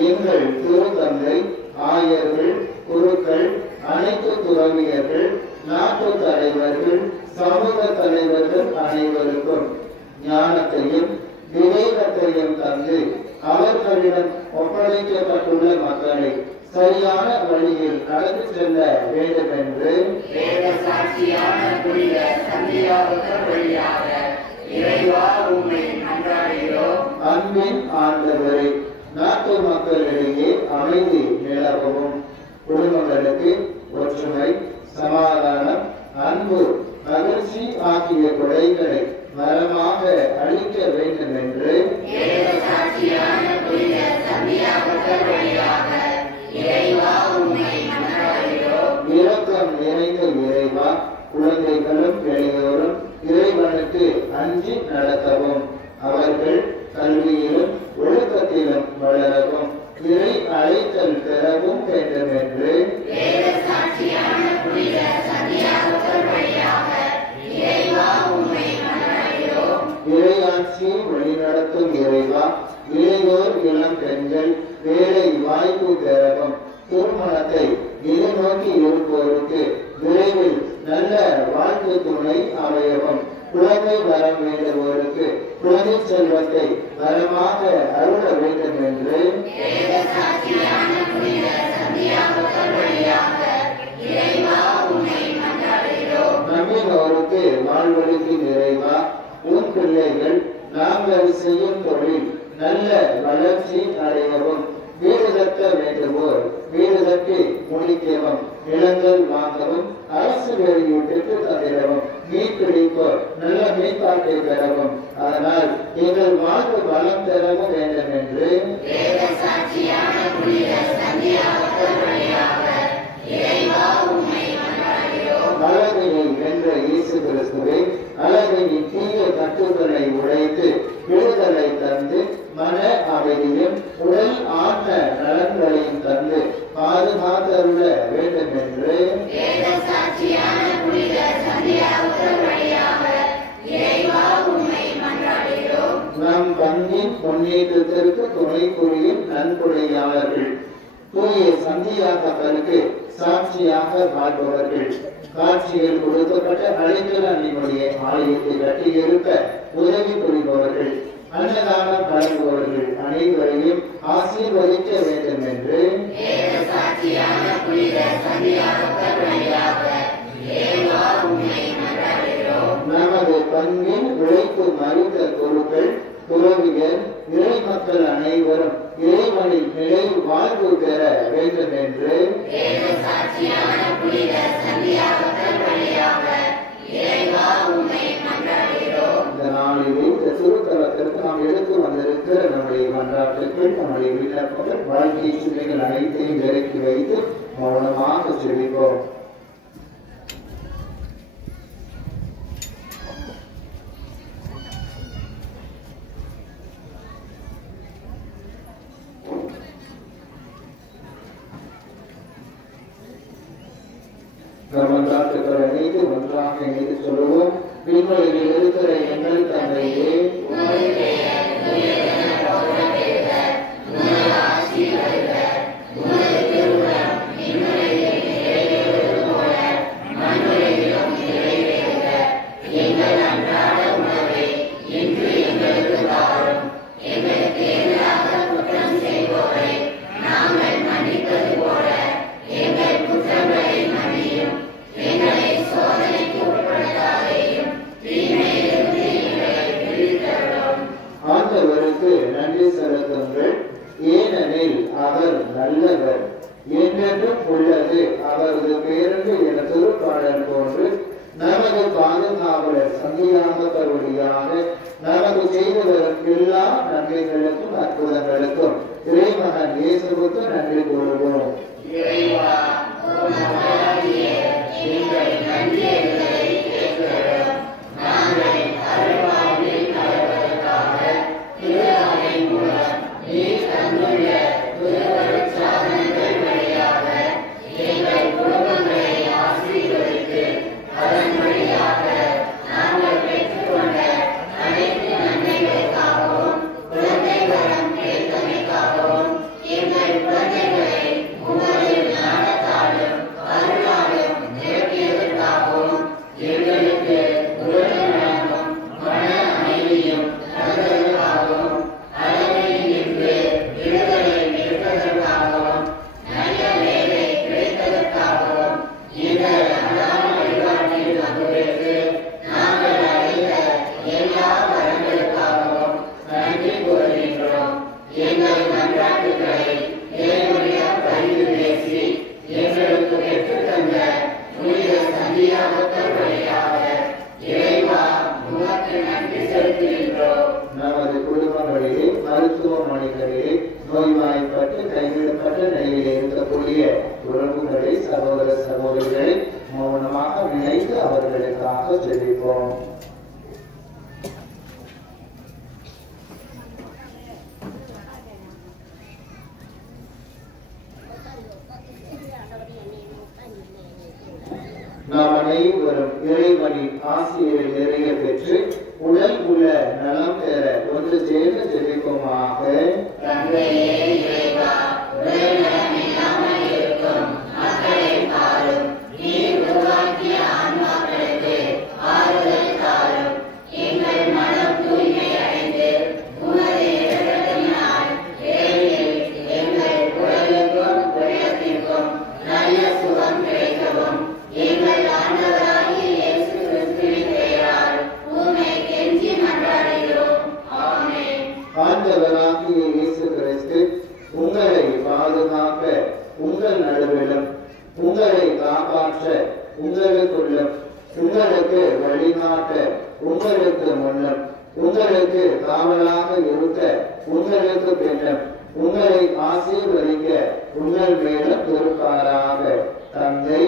எங்கள் திருத்தந்தை, ஆயர்கள், குருக்கள், அனைத்து துறவியர்கள் நாட்டு தலைவர்கள், சமூக தலைவர்கள் அனைவருக்கும் ஞானத்தையும் விவேகத்தையும் தந்து அவர்களிடம் ஒப்படைக்கப்பட்டுள்ள மக்களை சரியான வழியில் நடந்து செல்ல வேண்டும் என்று அன்பின் ஆண்டவரே, நாட்டு மக்களிடையே அமைதி நிலவவும், குடும்பங்களுக்கு ஒற்றுமை, சமாதானம், அன்பு, மகிழ்ச்சி ஆகிய கொடைகளை வரமாக அளிக்க வேண்டும் என்று இரக்கம் நிறைந்த இறைவா, குழந்தைகளும் இளையோரும் இறைவனுக்கு அஞ்சி நடக்கவும், அவர்கள் கல்வியிலும் ஒழுக்கத்திலும் வளரவும், இறை அழைத்தல் பெறவும் வேண்டும் என்று இறையாட்சியை வழிநடத்தும் இறைவா, இளையோர் இளம் பெண்கள் வேலை வாய்ப்பு பெறவும், திருமணத்தை எதிர்நோக்கி இருப்போருக்கு விரைவில் நல்ல வாழ்க்கை துணை அமையவும், குழந்தை வரம் வேண்டுவோருக்கு குழந்தை செல்வத்தை வரமாக அருள வேண்டும் என்று நம்பினோருக்கு வாழ்வழிக்கு நிறைவா, உன் பிள்ளைகள் நாங்கள் செய்யும் தொழில் நல்ல வளர்ச்சி அடையவும், வீடு கட்ட வேண்டுவோர் வீடு கட்டி முடிக்கவும், நிலங்கள் வாங்கவும், அரசு வேலையை பெற்று தந்திடவும், மீன் பிடிப்போர் நல்ல மீன்பாட்டை பெறவும், அதனால் எங்கள் வாழ்வு பலம் பெறவும் வேண்டும் என்று அழகையை வென்ற இயேசு கிறிஸ்துவை அழகையின் தீய கட்டுகளை உடைத்து விடுதலை தந்து மன அமைதியும் உடல் ஆன்ம நலன்களையும் தந்து பாதுகாத்தருள வேண்டும் என்று நம் பங்கின் முன்னேற்றத்திற்கு துணை புரியும் நன்கொடையாளர்கள், தூய சந்தியாகவருக்கு சாட்சியாக வாழ்பவர்கள், காட்சியில் கொடுக்கப்பட்ட அழைக்கலனுடைய ஆலயத்தை கட்டியிருக்க உதவி புரிபவர்கள், அன்னதானம் வழங்குபவர்கள் அனைவரையும் ஆசீர்வதிக்க வேண்டும் என்று நமது பங்கின் உழைப்பு மறுத்த குருக்கள், துறவிகள், இறை மக்கள் அனைவரும் இறைவனின் நிலை வாழ்வு பெற வேண்டும் என்று இந்த நாளிலே இந்த திருத்தலத்திற்கு நாம் எடுத்து வந்திருக்கிற நம்முடைய மன்றாட்டுக்கள், நம்முடைய விண்ணப்பங்கள், வாழ்க்கை சுமைகள் அனைத்தையும் இறக்கி வைத்து மௌனமாக செபிப்போம். மன்றாட்டுக்கள் அனைத்து ஒன்றாக இணைத்து சொல்லுவோம். விண்வெளியில் இருக்கிற எங்கள் தந்தையே, நன்றி செலுத்துங்கள், ஏனெனில் அவர் நல்லவர், என்றென்றும் உள்ளது அவரது பேரன்பு என திருப்பாடல் போன்று நமது பாதுகாவலர் சந்தியாகவர் வழியாக நமக்கு செய்து வரும் எல்லா நன்மைகளுக்கும் அற்புதங்களுக்கும் இறைமகன் இயேசுவுக்கு நன்றி கூறுவோம். குழந்தைகளை உமது ஞானத்தாலும் அருளாலும் நிரப்பியதற்காக மருத்துவமனைகளிலே நோய்வாய்ப்பட்டு கைவிடப்பட்ட நிலையில் இருக்கக்கூடிய உறவுகளை, சகோதர சகோதரிகளை மௌனமாக நினைத்து அவர்களுக்காக ஜெபிப்போம். நாம் அனைவரும் இறைவனி ஆசியை நிறைய பெற்று உடல் உள்ள நலம் பெற ஒன்று சேர்ந்து ஜெபிப்போமாக. ஆண்டவராகிய இயேசு கிறிஸ்து உங்களை பாதுகாக்க, உங்கள் நடுவிலும் உங்களை காப்பாற்ற, உங்களுக்குள்ளும் உங்களுக்கு வழிகாட்ட, உங்களுக்கு முன்னும் உங்களுக்கு காவலாக இருக்க, உங்களுக்கு பின்னும் உங்களை ஆசீர்வதிக்க உங்கள் மேலும் இருப்பாராக. தந்தை,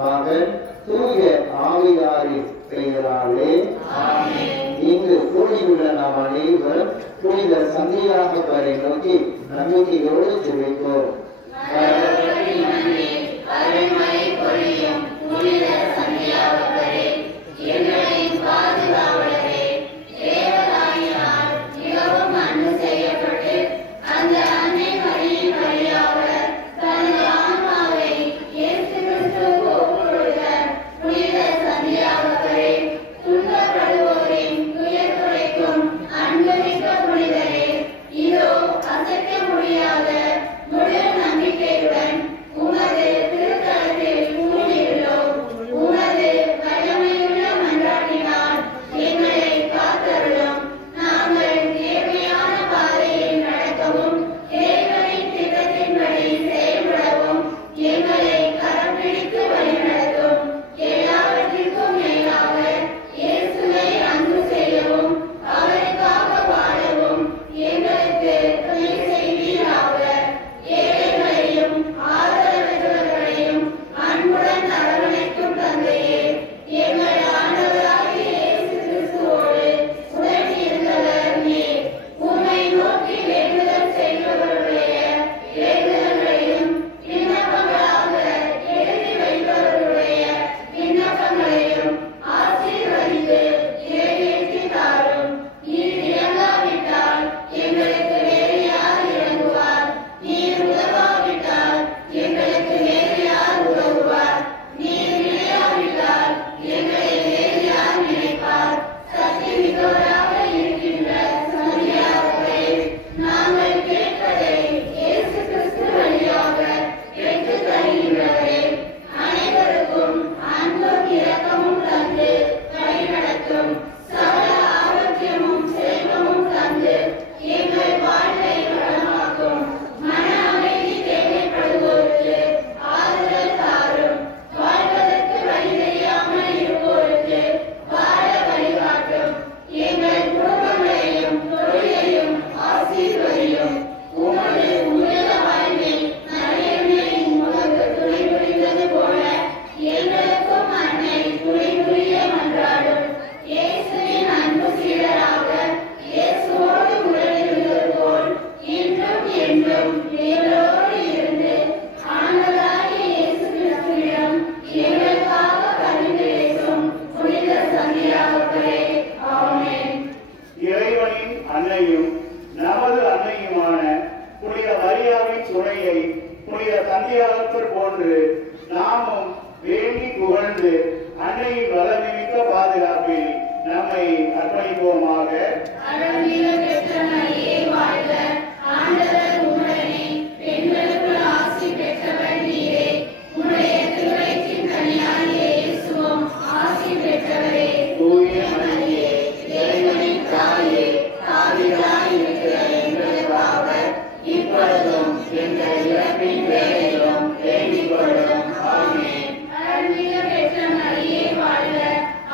மகன், தூய ஆவியாரின் பெயராலே இங்கு கூடியுள்ள நாம் அனைவரும் புனித சந்தியாகவரை நோக்கி நம்பிக்கையோடு ஜெபிப்போம்.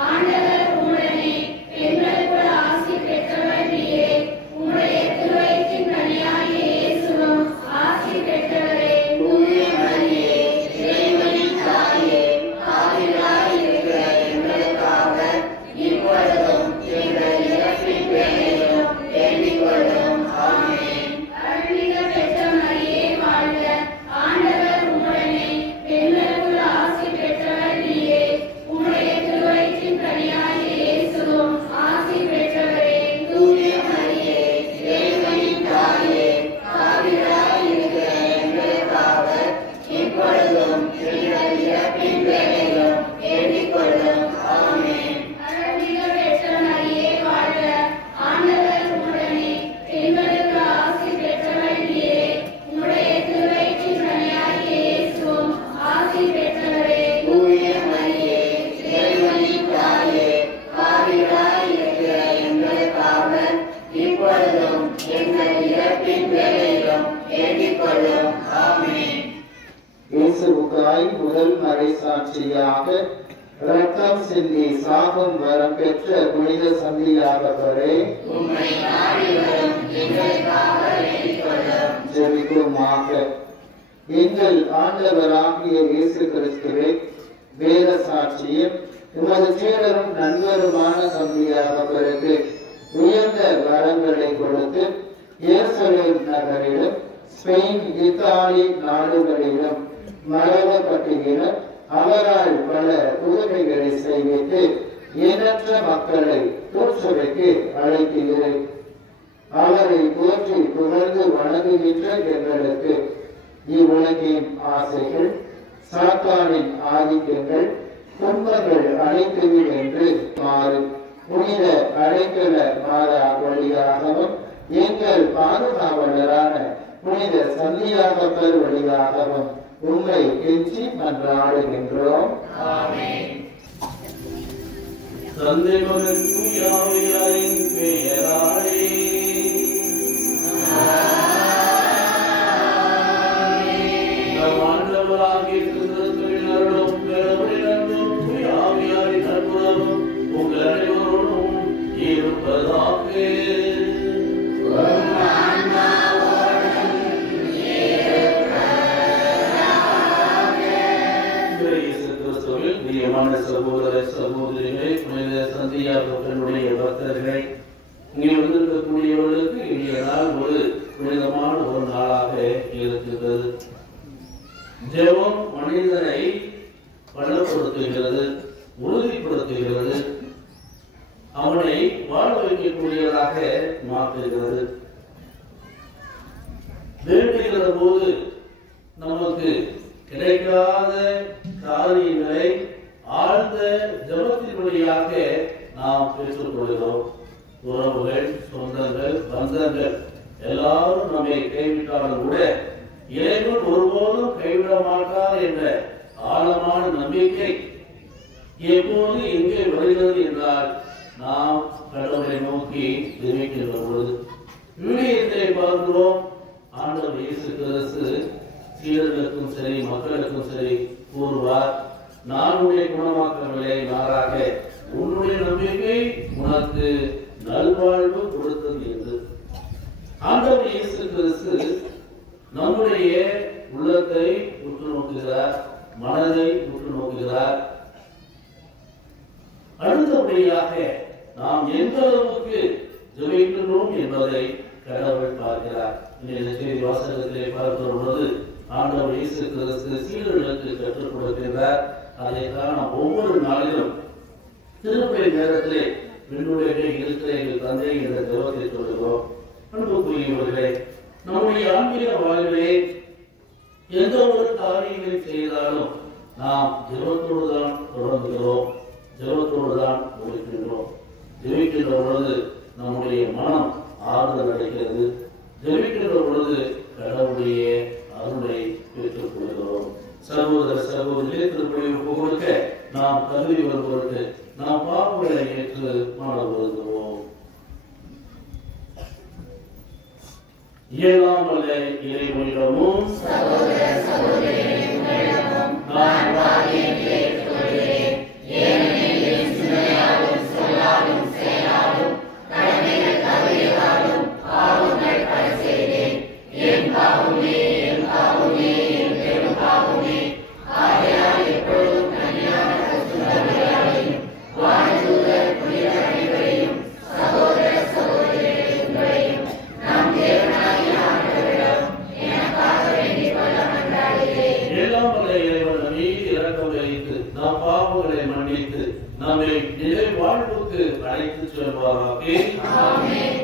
ஆண்டவர் உடனே பெண்களுக்குள் ஆசி பெற்றவர் நீரே. உம்மை முதல் மறைசாட்சியாக ரத்தம் சிந்தி சாகும் வரம் பெற்ற புனித சந்தியாகவரே ஜெபிக்குமாக. எங்கள் ஆண்டவராகிய இயேசு கிறிஸ்துவே வேத சாட்சியும் உமது சீடரும் நண்பருமான சந்தியாகவருக்கு உயர்ந்த வரங்களை கொடுத்து எருசலேம் நகரிலும் ஸ்பெயின் இத்தாலி நாடுகளிலும் மரபப்பட்டிருக்கிற அவரால் பல புதுமைகளை செய்வித்து எண்ணற்ற மக்களை திருச்சபைக்கு அழைக்கிறேன். அவரை போற்றி புகழ்ந்து வணங்குகின்ற எங்களுக்கு இவ்வுலகின் ஆசைகள், சாத்தானின் ஆதிக்கங்கள், துன்பங்கள் அனைத்துமே என்று மாறும் புனித அடைக்கல மாதா வழியாகவும் எங்கள் பாதுகாவலரான புனித சந்தியாகவர் வழியாகவும் உம்மை கெஞ்சி மன்றாடுகின்றோம். தந்தை மகன் தூய ஆவியாரின் பெயராலே நம் ஆண்டவராகிய கிறிஸ்துவின் அருளும் கடவுளின் அன்பும் தூய ஆவியாரின் அற்புதமும் உங்கள் அனைவரோடும் இருப்பதாக. சகோதர சகோதரிகளை, புனித சந்தியாகவனுடைய பக்தர்களை, இங்கே வந்திருக்கக்கூடியவர்களுக்கு இன்றைய நாள் ஒரு புனிதமான ஒரு நாளாக இருக்கிறது. ஜெபம் மனிதனை பலப்படுத்துகிறது, உறுதிப்படுத்துகிறது, அவனை வாழ வைக்கக்கூடியவராக மாற்றுகிறது. வேண்டுகிற போது நமக்கு கிடைக்காத காரியங்களை ஆழ்ந்த ஜபத்தின் வழியாக நாம் பெற்றுக் கொள்கிறோம். உறவுகள், சொந்தங்கள், பந்தங்கள் எல்லாரும் நம்மை கைவிட்டாலும் கூட இறைவன் ஒருபோதும் கைவிட மாட்டார் என்ற ஆழமான நம்பிக்கை எப்போது எங்கே வருகிறது என்றால் நாம் கடவுளை நோக்கி ஜெபிக்கின்ற பொழுது. விவிலியத்தை பார்க்கிறோம். ஆண்டவர் இயேசு கிறிஸ்து சீடர்களுக்கும் சரி மக்களுக்கும் சரி கூறுவார், நான் உன்னை குணமாக்கவில்லை, மாறாக உன்னுடைய நம்பிக்கை உனக்கு நல்வாழ்வு கொடுத்தது என்று. ஆண்டவர் இயேசு கிறிஸ்து நம்முடைய உள்ளத்தை உற்று நோக்குகிறார், மனதை உற்று நோக்குகிறார். அடுத்தபடியாக நாம் எந்த அளவுக்கு ஜெபிக்கின்றோம் என்பதை கடவுள் பார்க்கிறார். இந்த செய்தி வாசகத்திலே பார்க்கிற பொழுது ஆண்டவர் இயேசு கிறிஸ்து சீடர்களுக்கு கற்றுக் கொடுக்கிறார். அதைத்தான் நாம் ஒவ்வொரு நாளிலும் திருப்பலி நேரத்திலே என்னுடைய இருக்கிற எங்கள் தந்தை என்ற ஜெபத்தை சொல்கிறோம். அன்புக்குரியவர்களே, நம்முடைய ஆன்மீக வாழ்விலே எந்த ஒரு காரியங்களை செய்தாலும் நாம் ஜெபத்தோடு தான் தொடங்குகிறோம், ஜெபத்தோடு தான் முடிக்கின்றோம். ஜெபிக்கின்ற பொழுது நம்முடைய மனம் ஆறுதல் அடைகிறது. ஜெபிக்கின்ற பொழுது கடவுளுடைய அருளை பெற்றுக் கொள்கிறோம். சகோதர சகோதரிகளே, திருப்பலி கொடுக்க நாம் தகுதி வருவதற்கு நாம் பாவங்களை ஏற்று மாற வருகிறோம். ஏழாம் அல்ல இறைவனிடமும் நம்மை நிலை வாழ்வுக்கு அழைத்து செல்வாராக. ஆமென்.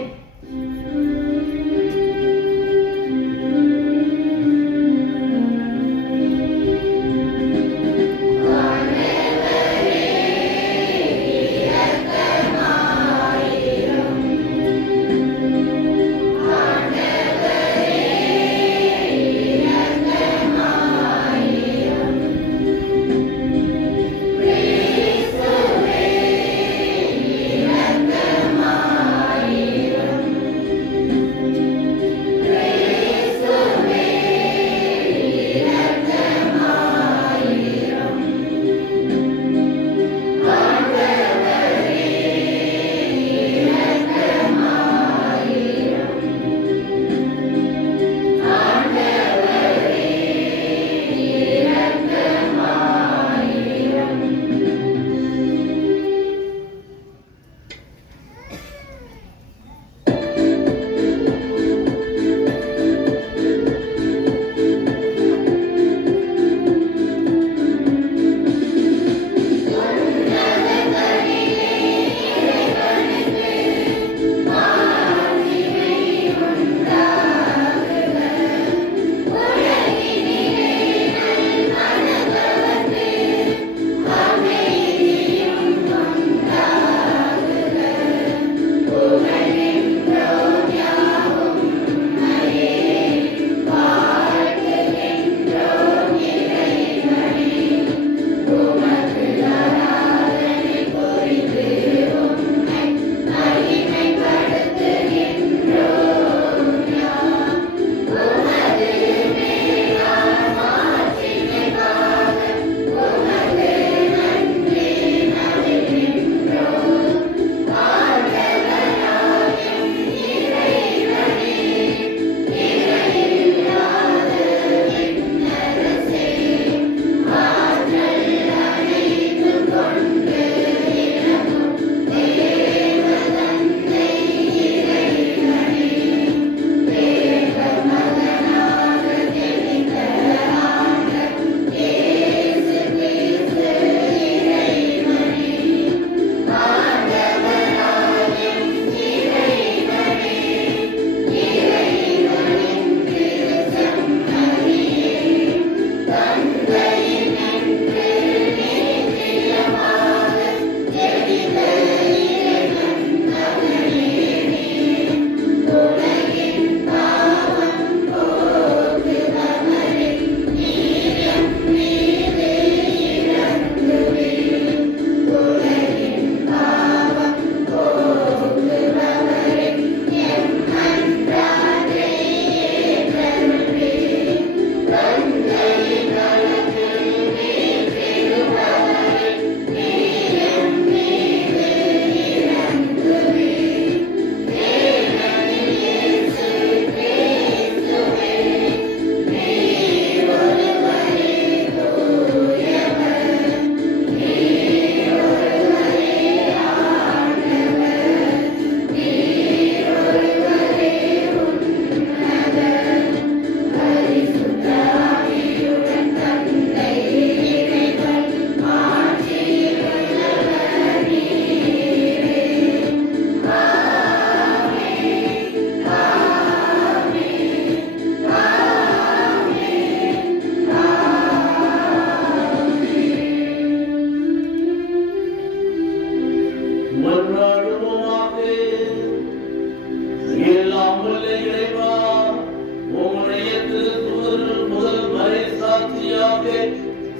Praise the Lord.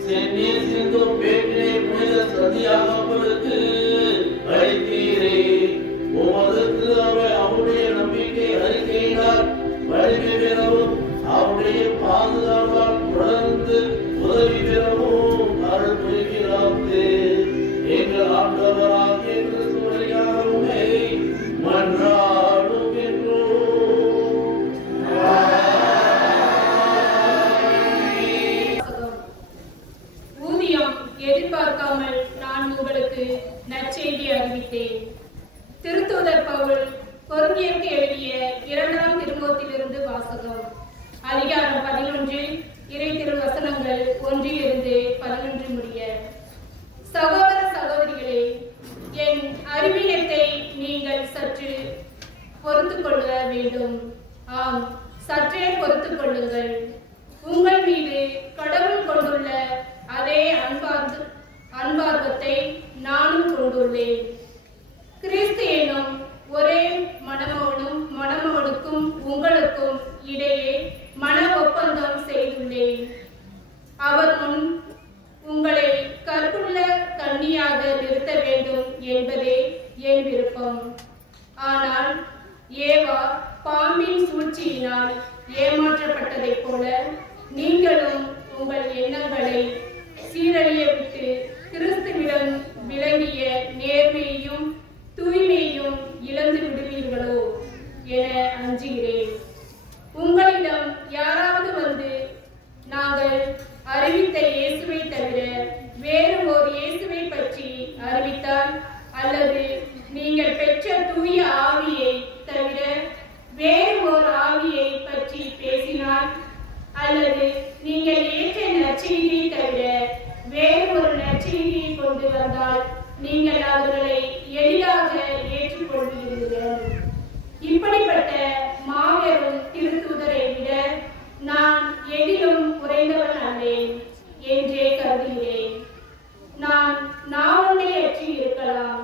செந்நீர் சிந்தும் பேட்டினை புனித சத்தியாகப்பருக்கு அளித்தீரே. உமது திருவை அவருடைய நம்பிக்கை அறிக்கையினால் வலிமை பெறவும் அவருடைய பாதுகாப்பால் தொடர்ந்து உதவி பெறவும் அருள் புரிகிறாரே. எங்கள் ஆண்டவராகிய கிறிஸ்து வழியாக உம்மை மன்றாடுகின்றோம். ஊதியம் எதிர்பார்க்காமல் நான் உங்களுக்கு நற்செய்தி அறிவித்தேன். திருத்தூதர் பவுல் கொரிந்தியருக்கு எழுதிய 2ஆம் திருமுகத்திலிருந்து வாசகம். அதிகாரம் 11 இறை திருவசனங்கள் 1-11 முடிய. சகோதர சகோதரிகளே, என் அறிவினத்தை நீங்கள் சற்று பொறுத்துக் கொள்ள வேண்டும். ஆம், சற்றே பொறுத்துக் கொள்ளுங்கள். உங்கள் மீது கடவுள் கொண்டுள்ள அதே அன்பார்வத்தை நானும் கொண்டுள்ளேன். கிறிஸ்து எனும் ஒரே மணமகனுக்கும் உங்களுக்கும் இடையே மன ஒப்பந்தம் செய்துள்ளேன். அவர் முன் உங்களை கற்புள்ள கன்னியாக நிறுத்த வேண்டும் என்பதே என் விருப்பம். ஆனால் ஏவா பாம்பின் சூழ்ச்சியினால் ஏமாற்றப்பட்டதைப் போல நீங்களும் உங்கள் எண்ணங்களை சீரழிய விட்டு கிறிஸ்துவிடம் விளங்கிய நேர்மையையும் தூய்மையையும் இழந்து விடுவீர்களோ என அஞ்சுகிறேன். உங்களிடம் யாராவது வந்து நாங்கள் அறிவித்த இயேசுவை தவிர வேறு ஒரு இயேசுவை பற்றி அறிவித்தால், அல்லது நீங்கள் பெற்ற தூய ஆவியை தவிர வேறு ஒரு ஆவியை பற்றி பேசினால், அல்லது நீங்கள் ஏற்ற நற்செய்தியை தவிர வேறு ஒரு நற்செய்தியை கொண்டு வந்தால் நீங்கள் அவர்களை எளிதாக ஏற்றுக்கொள்வீர்கள். இப்படிப்பட்ட மாபெரும் திருத்தூதரை விட நான் எதிலும் குறைந்தவன் அல்லேன் என்றே கருதுகிறேன். நான் நாவொன்றை அற்றி இருக்கலாம்,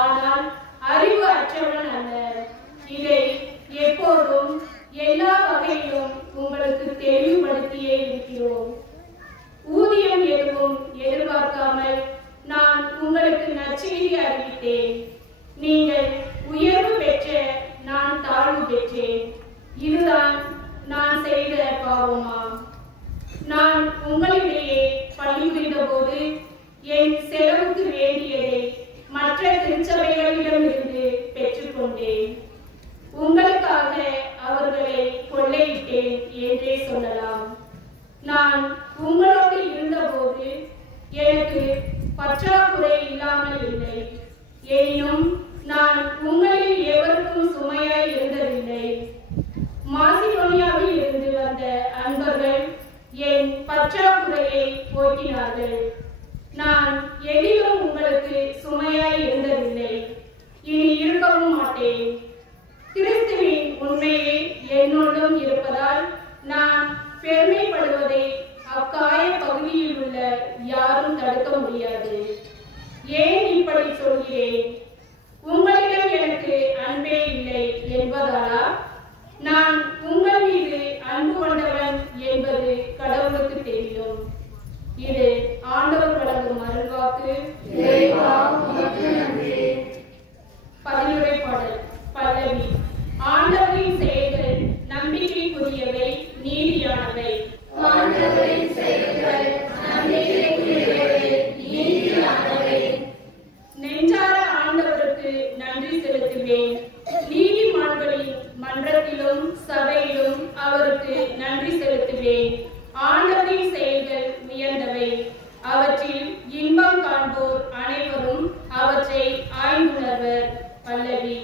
ஆனால் அறிவு அற்றவன் அல்ல. இதை எப்போதும் எல்லா வகையிலும் உங்களுக்கு தெளிவுபடுத்தியே இருக்கிறோம். ஊதியம் எதுவும் எதிர்பார்க்காமல் நான் உங்களுக்கு நற்செய்தி அறிவித்தேன். நீங்கள் உயர்வு பெற்ற நான் தாழ்வு பெற்றேன். இதுதான் நான் செய்த பாவமா? நான் உங்களிடையே பணிபுரிந்த போது என் செலவுக்கு வேண்டியதை மற்ற திருச்சபைகளிடமிருந்து பெற்றுக்கொண்டேன். உங்களுக்காக அவர்களை கொள்ளையிட்டேன் என்றே சொல்லலாம். நான் உங்களோடு இருந்தபோது எனக்கு பற்றாக்குறை இல்லாமல் இல்லை. எனினும் நான் உங்களில் எவருக்கும் சுமையாய் இருந்ததில்லை. மாசிடோனியாவில் இருந்து வந்த அன்பர்கள் என் பற்றாக்குறையை போக்கினார்கள். நான் எதிலும் உங்களுக்கு சுமையாய் இருந்ததில்லை, இனி இருக்கவும் மாட்டேன். கிறிஸ்துவின் உண்மையே என்னோடும் இருப்பதால் நான் பெருமைப்படுவதை அக்காய பகுதியில் உள்ள யாரும் தடுக்க முடியாது. ஏன் இப்படி சொல்கிறேன்? உங்களிடம் எனக்கு அன்பே இல்லை என்பதாலா? நான் உங்கள் மீது அன்பு கொண்டவன் என்பது கடவுளுக்கு தெரியும். இது ஆண்டவர் வழங்கும் அருள்வாக்கு. பதிலுரை பாடல். பல்லவி. ஆண்டவரின் செயல்கள் நம்பிக்கைக்குரியவை, நீதியானவை. ஆண்டவரின் செயல்கள் நம்பிக்கைக்குரியவை, நீதியானவை. நெஞ்சார ஆண்டவருக்கு நன்றி செலுத்துவேன். நீதிமான்களின் மன்றத்திலும் சபையிலும் அவருக்கு நன்றி செலுத்துவேன். ஆண்டவரின் செயல்கள் உயர்ந்தவை, அவற்றில் இன்பம் காண்போர் அனைவரும் அவற்றை ஆய்ந்துணர்வர். பல்லவி.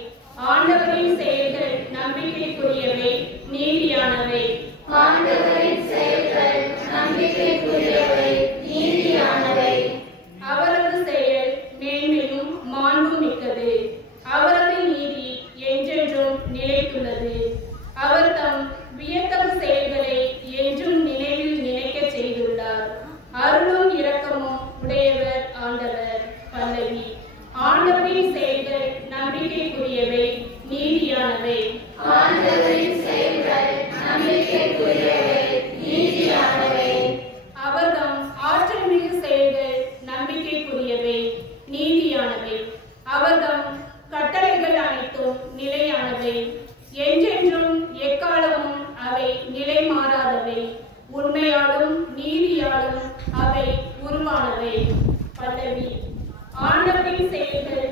ஆண்டவரின் செயல்கள் நம்பிக்கைக்குரியவை, நீதியானவை. ஆண்டவரின் செயல்கள் நம்பிக்கைக்குரியவை, நீதியானவை. அவரது செயல் மேன்மையும் மாண்பும் மிக்கது. அவரது நீதி என்றென்றும் நிலைத்துள்ளது. அவர் தம் வியத்தகு செயல்களை என்றும் நினைவில் நினைக்க நிலை மாறாதவை, உண்மையாலும் நீதியாலும் அவை உருவானவை. பல்லவி. ஆண்டவரின் செயல்கள்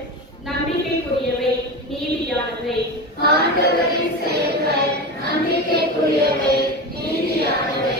நம்பிக்கைக்குரியவை, நீதியானவை. ஆண்டவரின் செயல்கள் நம்பிக்கைக்குரியவை, நீதியானவை.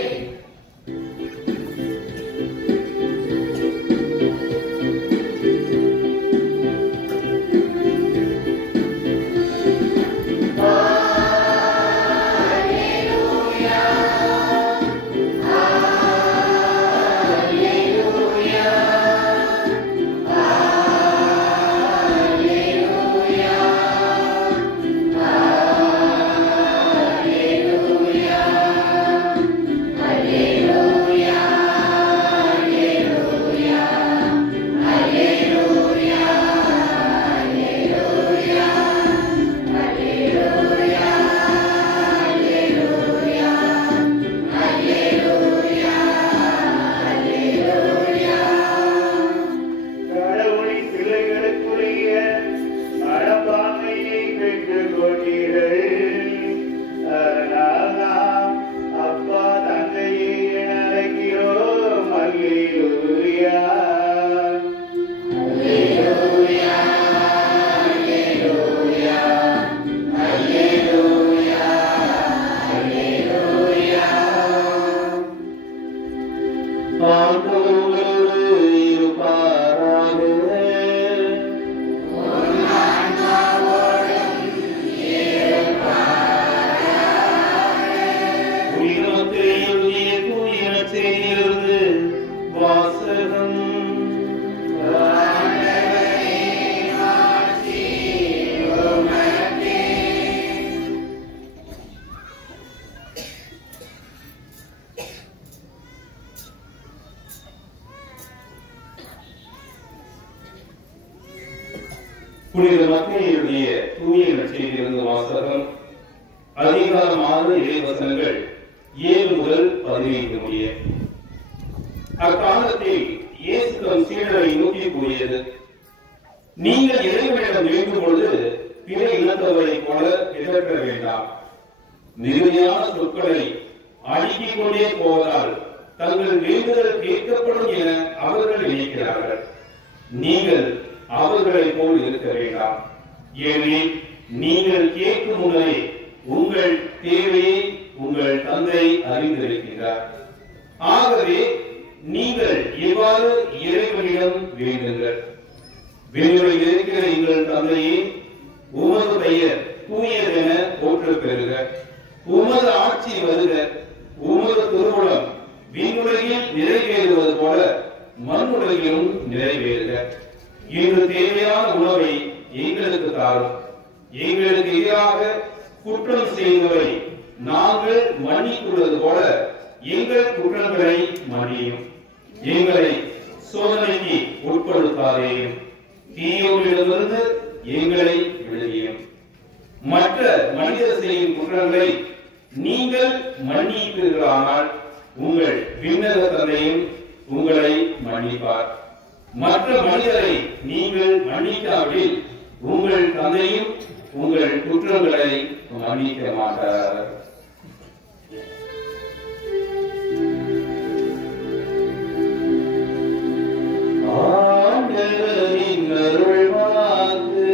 புனித மத்தேயுடைய தூய நற்செய்தியிலிருந்து வாசகம். அதிகாரம் 6 இறைவசனங்கள் 7 முதல் 15 முடிய. அக்காலத்தில் இயேசு தம் சீடரை நோக்கி கூறியது, நீங்கள் இறைவனிடம் வேண்டும் பொழுது பிற இனத்தவரைப் போல எதிர்க்க வேண்டாம். மிகுதியான சொற்களை அடுக்கிக் கொண்டே போவதால் தங்கள் வேண்டுதல் கேட்கப்படும் என அவர்கள் நினைக்கிறார்கள். நீங்கள் அவர்களை போல் இருக்க வேண்டாம். ஏனெனில் நீங்கள் கேட்கும் முன்னரே உங்கள் தேவையை உங்கள் தந்தை அறிந்திருக்கிறார். ஆகவே நீங்கள் எவ்வாறு இறைவனிடம் வேண்டுங்கள். விண்ணுலகில் இருக்கிற எங்கள் தந்தையே, உமது பெயர் தூயதென போற்ற பெறுக. உமது ஆட்சி வருக. உமது திருவுளம் விண்ணுலகில் நிறைவேறுவது போல மண்ணுலகிலும் நிறைவேறுக. இன்று தேவையான உணவை எங்களுக்கு தாரும். எங்களுக்கு எதிராக குற்றம் செய்தவரை நாங்கள் மன்னித்துள்ளது போல எங்கள் குற்றங்களை மன்னியும். எங்களை சோதனைக்கு உட்படுத்தாதேயும். தீயோரிடமிருந்து எங்களை விடுவியும். மற்ற மனிதர் செய்யும் குற்றங்களை நீங்கள் மன்னிப்பீர்களானால் உங்கள் விண்ணக தந்தையும் உங்களை மன்னிப்பார். மற்ற மனிதரை நீங்கள் மன்னிக்காவிடில் உங்கள் தந்தையும் உங்கள் குற்றங்களை மன்னிக்க மாட்டார். ஆண்டவரின் அருள்வாக்கு.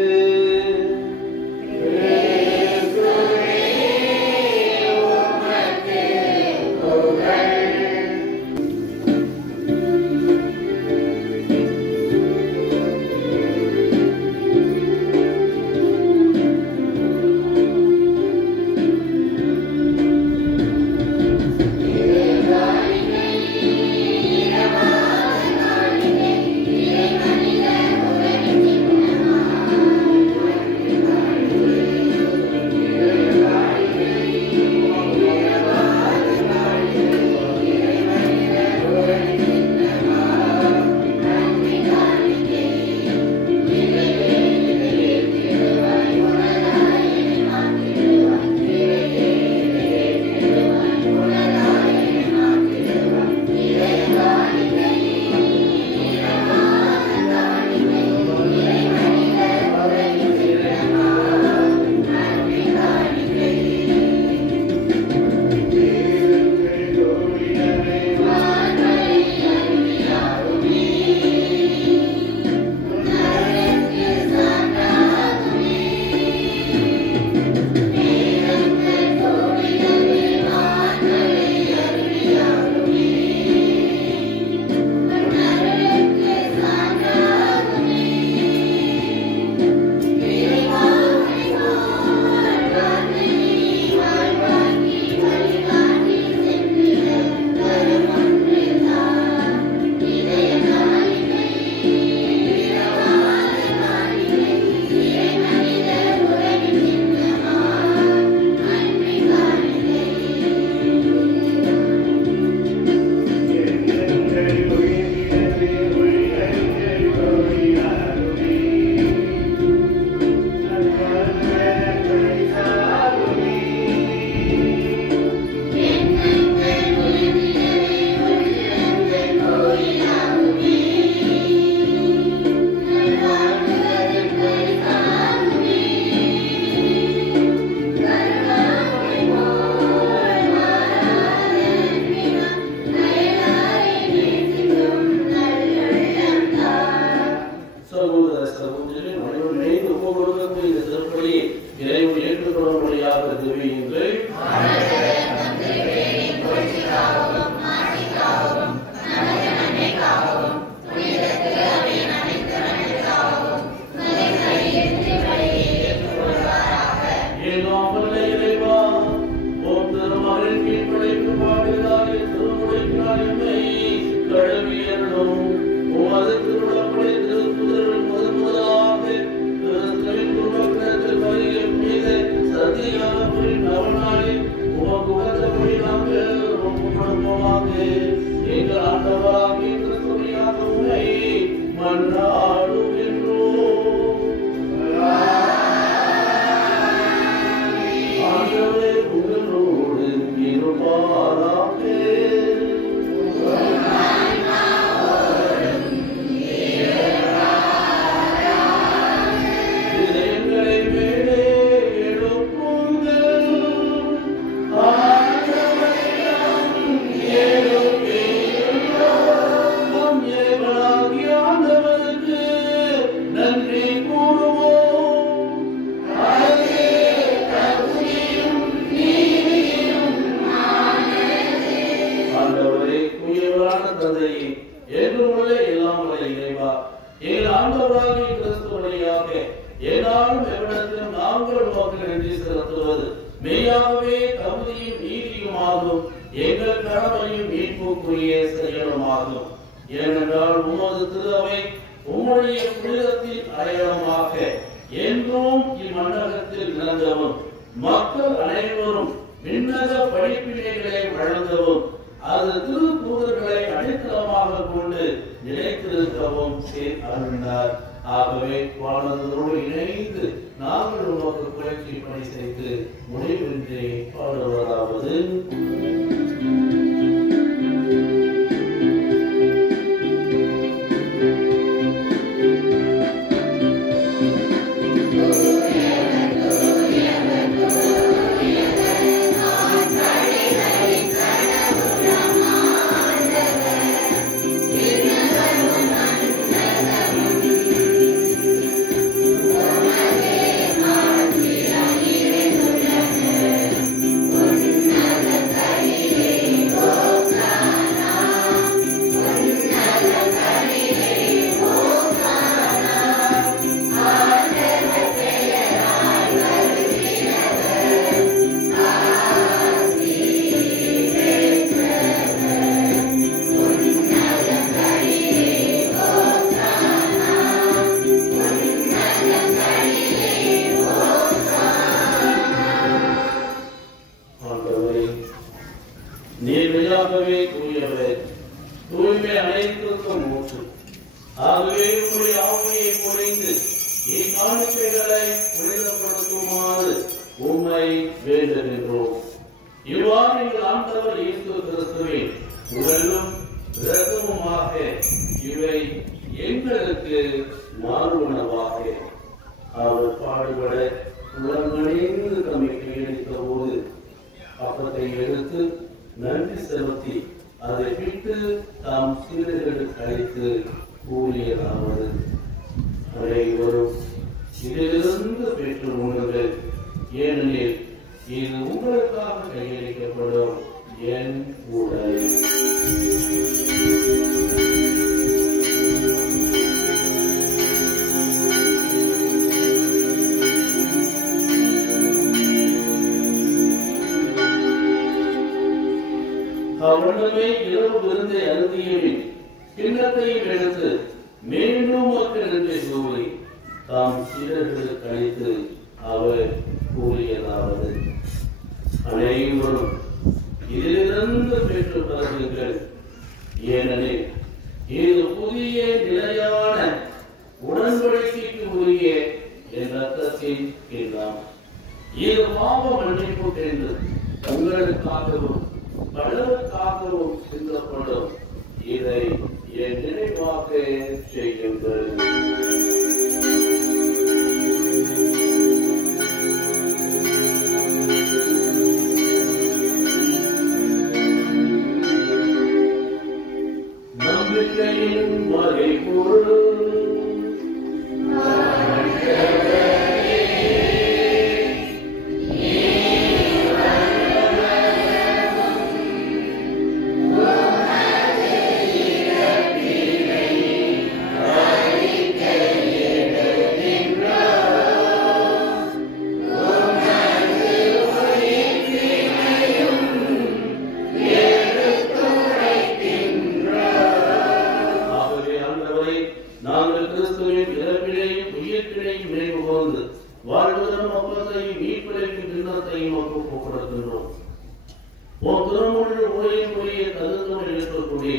ஒரு திருமண உரையின் உரையை கருத்துடன் இருக்கக்கூடிய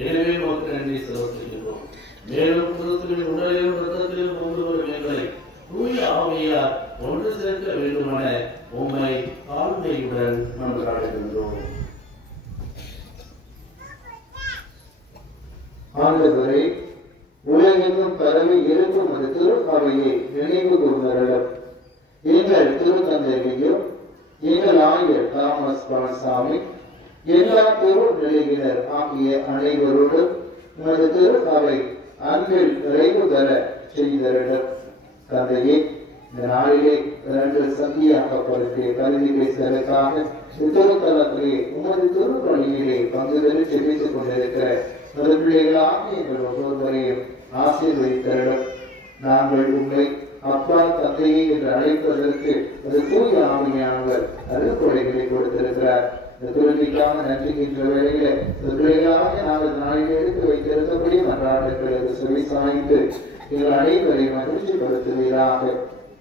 எனவே நமக்கு நன்றி செலுத்துகின்றோம். மேலும் கிறிஸ்துவின் உடலிலும் இரத்தத்திலும் கொண்டு வரும் எங்களை தூய ஆவியார் ஒன்று சேர்க்க வேண்டுமென உம்மை தாழ்மையுடன் மன்றாடுகின்றோம். ஆண்டவரே, உலகெங்கும் பரவி இருக்கும் ஒரு திரு அவையை நினைவு கூர்ந்தருளும். எங்கள் திருத்தந்தையையும் எங்கள் ஆயர் தாமஸ் பாலசாமி, எல்லா திரு நிலையினர் ஆகிய அனைவரோடும் உமது திரு அவை அன்பில் நிறைவு தர செய்தருளும். தந்தையே, இந்த நாளிலே 2 சந்தியாகப்படுத்திய கல்வி பேசுவதற்காக திருத்தலத்திலே உமது திருப்பணியிலே பங்குபெற்று செபித்துக் கொண்டிருக்கிற பிள்ளைகளாக எங்கள் ஒவ்வொருவரையும் ஆசீர்வதித்தருளும். நாங்கள் உங்களை அப்பா தந்தையை என்று அழைப்பதற்கு ஒரு தூய ஆவியானவர் அருள்கொடைகளை கொடுத்திருக்கிறார். இந்த துறவிக்காக நன்றிக்கின்ற வேளையில பிள்ளைகளாக நாங்கள் நாளில் எடுத்து வைத்திருந்தபடி மன்றாடுகிறது செவிசாய்த்து எங்கள் அனைவரையும் மகிழ்ச்சிப்படுத்துவீராக.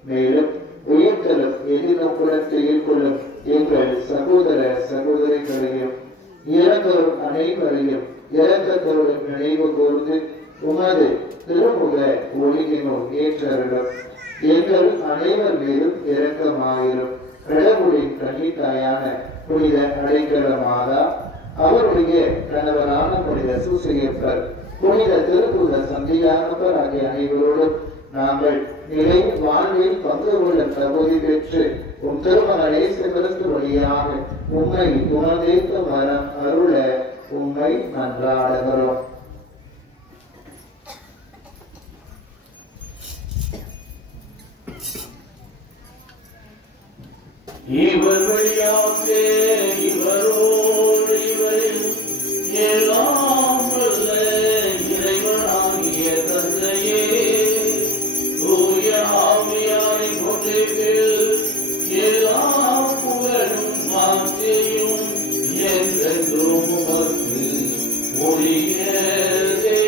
மேலும் உயிர்த்தலும் எதிர்நோக்குடன் எதிர்கொள்ளும் எங்கள் சகோதர சகோதரிகளையும் இறந்தோர் அனைவரையும் இரக்கத்தோடு நினைவு கூர்ந்து உமது திருமுக ஒளியினும் ஏற்றருளும். எங்கள் அனைவர் மீதும் இரக்கமாயிரும். கடவுளின் கன்னித்தாயான புனித அடைக்கலமாதா, அவருடைய கணவரான புனித சூசையப்பர், புனித திருத்தூதர் சந்தியானப்பர் ஆகிய அனைவரோடும் நாங்கள் நிலை வாழ்வில் பங்கு கொள்ள தகுதி பெற்று உம் திருமண இயேசு கிறிஸ்து வழியாக உம்மை உணர்ந்தேற்க வரம் அருள உம்மை மன்றாடுகிறோம். இவர் வழியாக இவரோடு இவரில் எல்லாம் வல்ல இறைவனாகிய தந்தையே, தூய ஆவியாரின் ஒன்றிப்பில் எல்லா புகழும் மாட்சியும் என்றென்றும் உமக்கு உரியதே.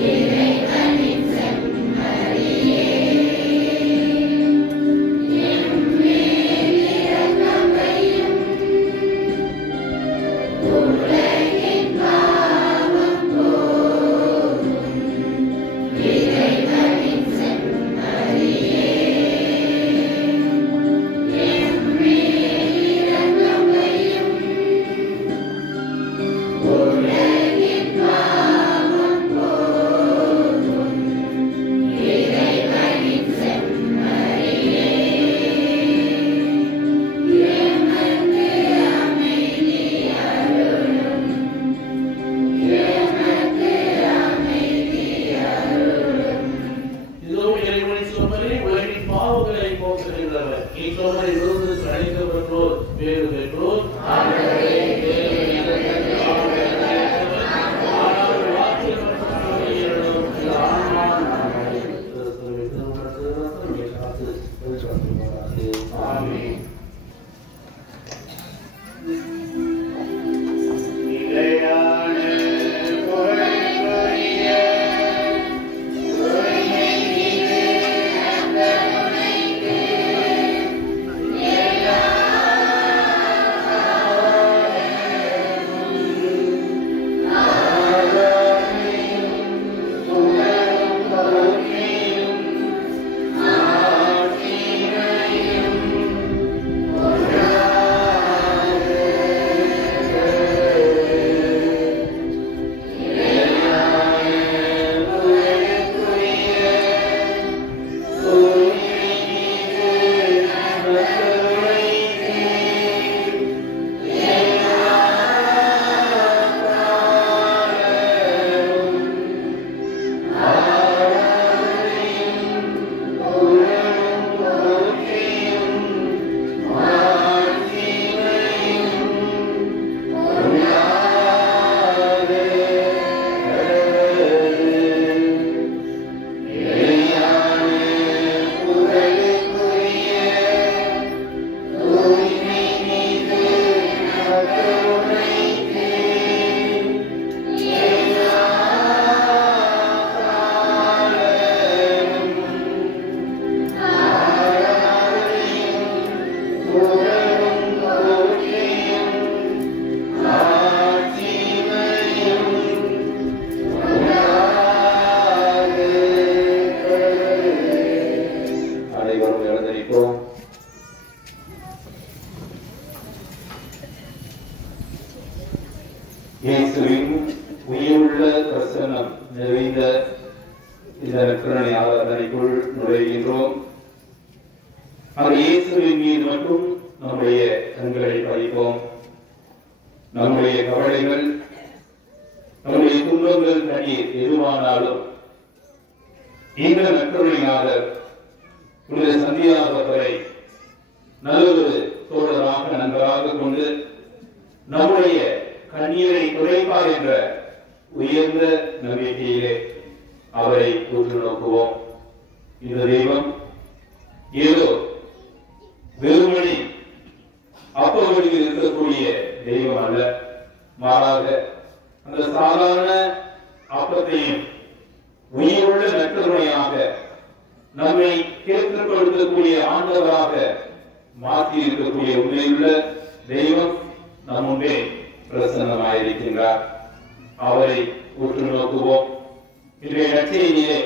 இறைவனின் பிரசன்னம் நிறைந்த இந்த நற்கருணை ஆராதனைக்குள் நுழைகின்றோம். அந்த இயேசுவின் மீது மட்டும் நம்முடைய கண்களை பதிப்போம். நம்முடைய கவலைகள், நம்முடைய துன்பங்கள், கண்ணீர் எதுவானாலும் இந்த நற்கருணையாளர் புனித சந்தியாகவரை நல்லொரு தோழராக நண்பராக கொண்டு நம்முடைய கண்ணீரை குறைப்பார் என்ற உயர்ந்த நம்பிக்கையிலே அவரை உற்று நோக்குவோம். இந்த தெய்வம் ஏதோ வெறுமணி அப்பவழியில் இருக்கக்கூடிய தெய்வம் அல்ல, மாறாக அந்த சாதாரண அப்பத்தையும் உயிருள்ள நற்கருணையாக நம்மை கேட்டுக்கொடுக்கக்கூடிய ஆண்டவராக மாற்றி இருக்கக்கூடிய உண்மையுள்ள தெய்வம் நம் முன்பே பிரசன்னமாயிருக்கின்றார். அவரை உற்று நோக்குவோம். இன்றைய நற்செய்தியிலே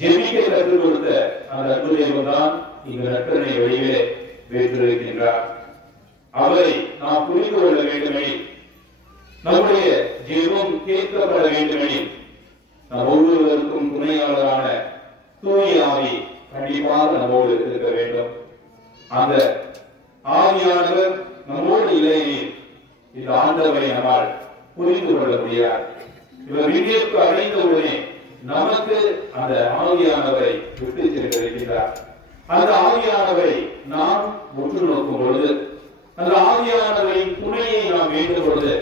ஜெபிக்க கற்றுக் கொடுத்த அந்த அன்பு தெய்வம் தான் இந்த நற்கருணை வழியிலே வேற்றிருக்கின்றார். அவரை நாம் புரிந்து கொள்ள வேண்டுமெனில், நம்முடைய ஜெபம் கேட்கப்பட வேண்டுமெனில், நம் ஒவ்வொருவருக்கும் துணையாளரான தூய ஆவி கண்டிப்பாக நம்மோடு இருக்க வேண்டும். அந்த ஆவியானவர் நம்மோடு இல்லையெனில் இந்த ஆண்டவரை நம்மால் புரிந்து கொள்ள முடியாது. இவர் விண்ணிற்கு அடைந்தவுடனே நமக்கு அந்த ஆவியானவரை விட்டு சென்றிருக்கிறார். அந்த ஆவியானவரை நாம் உற்று நோக்கும் பொழுது, அந்த ஆவியானவரின் துணையை நாம் வேண்டும் பொழுது,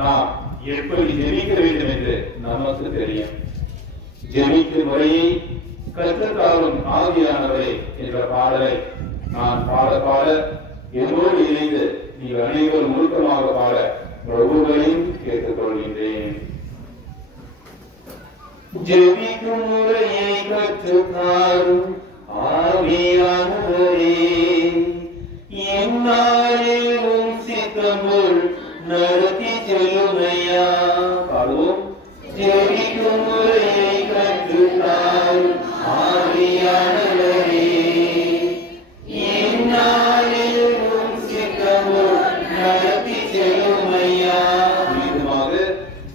நாம் எப்படி ஜெபிக்க வேண்டும் என்று நமக்கு தெரியும். ஜெபிக்கும் முறையை கற்றுத்தாரும் ஆவியானவரை என்ற பாடலை நான் பாட பாட என்னோடு இணைந்து நீங்கள் அனைவரும் முழுக்கமாக பாட ஒவ்வொருவரையும் கேட்டுக்கொள்கின்றேன். ஜெபிக்கும் முறையை கற்றுத்தாரும் ஆவியானவரே, என்னாலும் சித்தமுள் நடத்தி செல்லுமையா. பாடுவோம். ஜெபிக்கும் முறையை கற்றுத்தாரும் ஆவியானவரே, என்னாலும் சித்தமுள் நடத்தி செல்லுமையா. மீண்டுமாக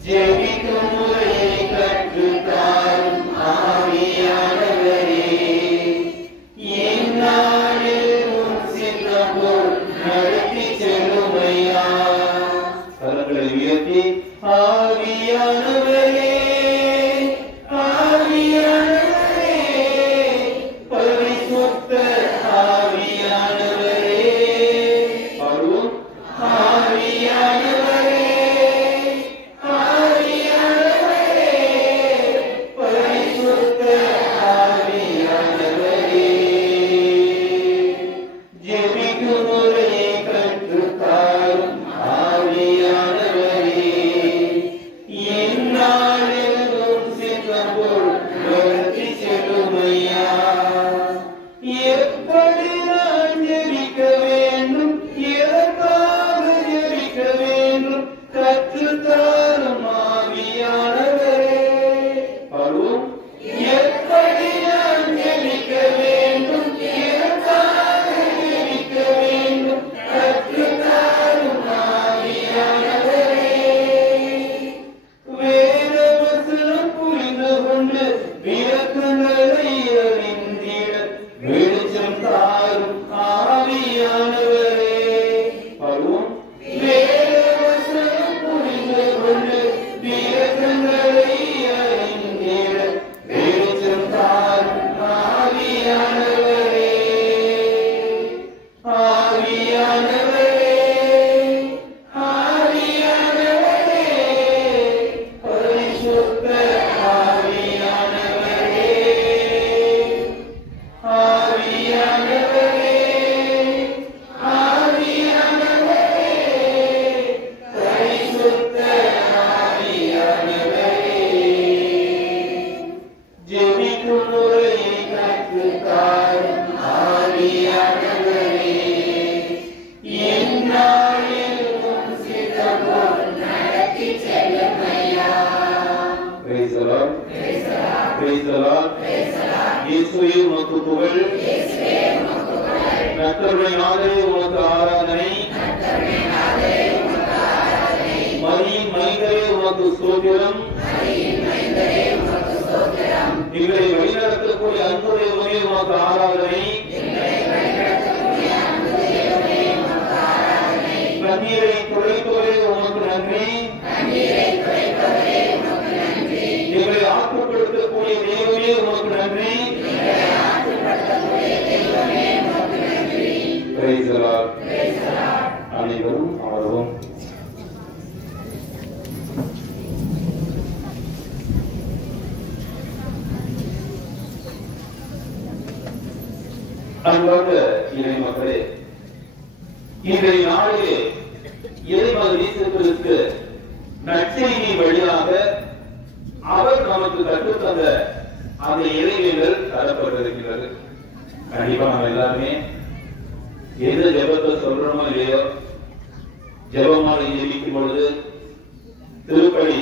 ஜெபிக்கும் முறையை கற்றுத்தாரும் ஆவியானவரே, என்னாலும் சித்தமுள் நடத்தி செல்லுமையா. கரங்களை உயர்த்தி ஆவியானவரே, ஆவியானவரே, பரிசுத்த ஆவியானவரே, பாடுவோம். ஆவியானவரே, ஆவியானவரே, பரிசுத்த ஆவியானவரே, ஜெபிக்கும் முறையை கற்றுத்தாரும் ஆவியானவரே, என்னாலும் சித்தமுள் நடத்தி செல்லுமையா. எப்படி நான் ஜெபிக்க வேண்டும், எதற்காக ஜெபிக்க வேண்டும், கற்றுத்தாரும் ஆவியானவரே. பாடுவோம். எப்படி நான் ஜெபிக்க வேண்டும், எதற்காக ஜெபிக்க வேண்டும், கற்றுத்தாரும் ஆவியானவரே. வேத வசனம் புரிந்து கொண்டு விளக்கங்களை அறிந்திட வெளிச்சம் தாரும் ஆவியானவரே. பாடுவோம். வேத வசனம் புரிந்து கொண்டு விளக்கங்களை அறிந்திட வெளிச்சம் தாரும் ஆவியானவரே. ஆவியானவரே, ஆவியானவரே, பரிசுத்த ஆவியானவரே, ஆவியானவரே, ஆவியானவரே, பரிசுத்த ஆவியானவரே, ஜெபிக்கும் முறையை கற்றுத்தாரும் ஆவியானவரே, என்னாலும் சித்தமுள் நடத்தி செல்லுமையா. Praise the Lord. Praise the Lord. இயேசுவே உமக்கு புகழ். நற்கருணை நாதரே உமக்கு ஆராதனை. மரியின் மைந்தரே உமக்கு ஸ்தோத்திரம். எங்களை வழிநடத்தக்கூடிய அன்பு தெய்வமே உமக்கு ஆராதனை. கண்ணீரை துடைப்பவரே உமக்கு நன்றி. எங்களை ஆற்றுப்படுத்தக்கூடிய தெய்வமே உமக்கு நன்றி. அனைவரும் அமரவும். அன்பார்ந்த இறை மக்களே, இன்றைய நாளிலே இறைமகன் இயேசுவுக்கு நற்செய்தி வழியாக அவர் நமக்கு கற்றுத்தந்த அந்த இறைவேண்டல் தரப்பட்டிருக்கிறது. கண்டிப்பா நம்ம எல்லாருமே எந்த ஜெபத்தை சொல்றோமோ இல்லையோ, ஜெபமாலை ஜெபிக்கும் பொழுது திருப்பலி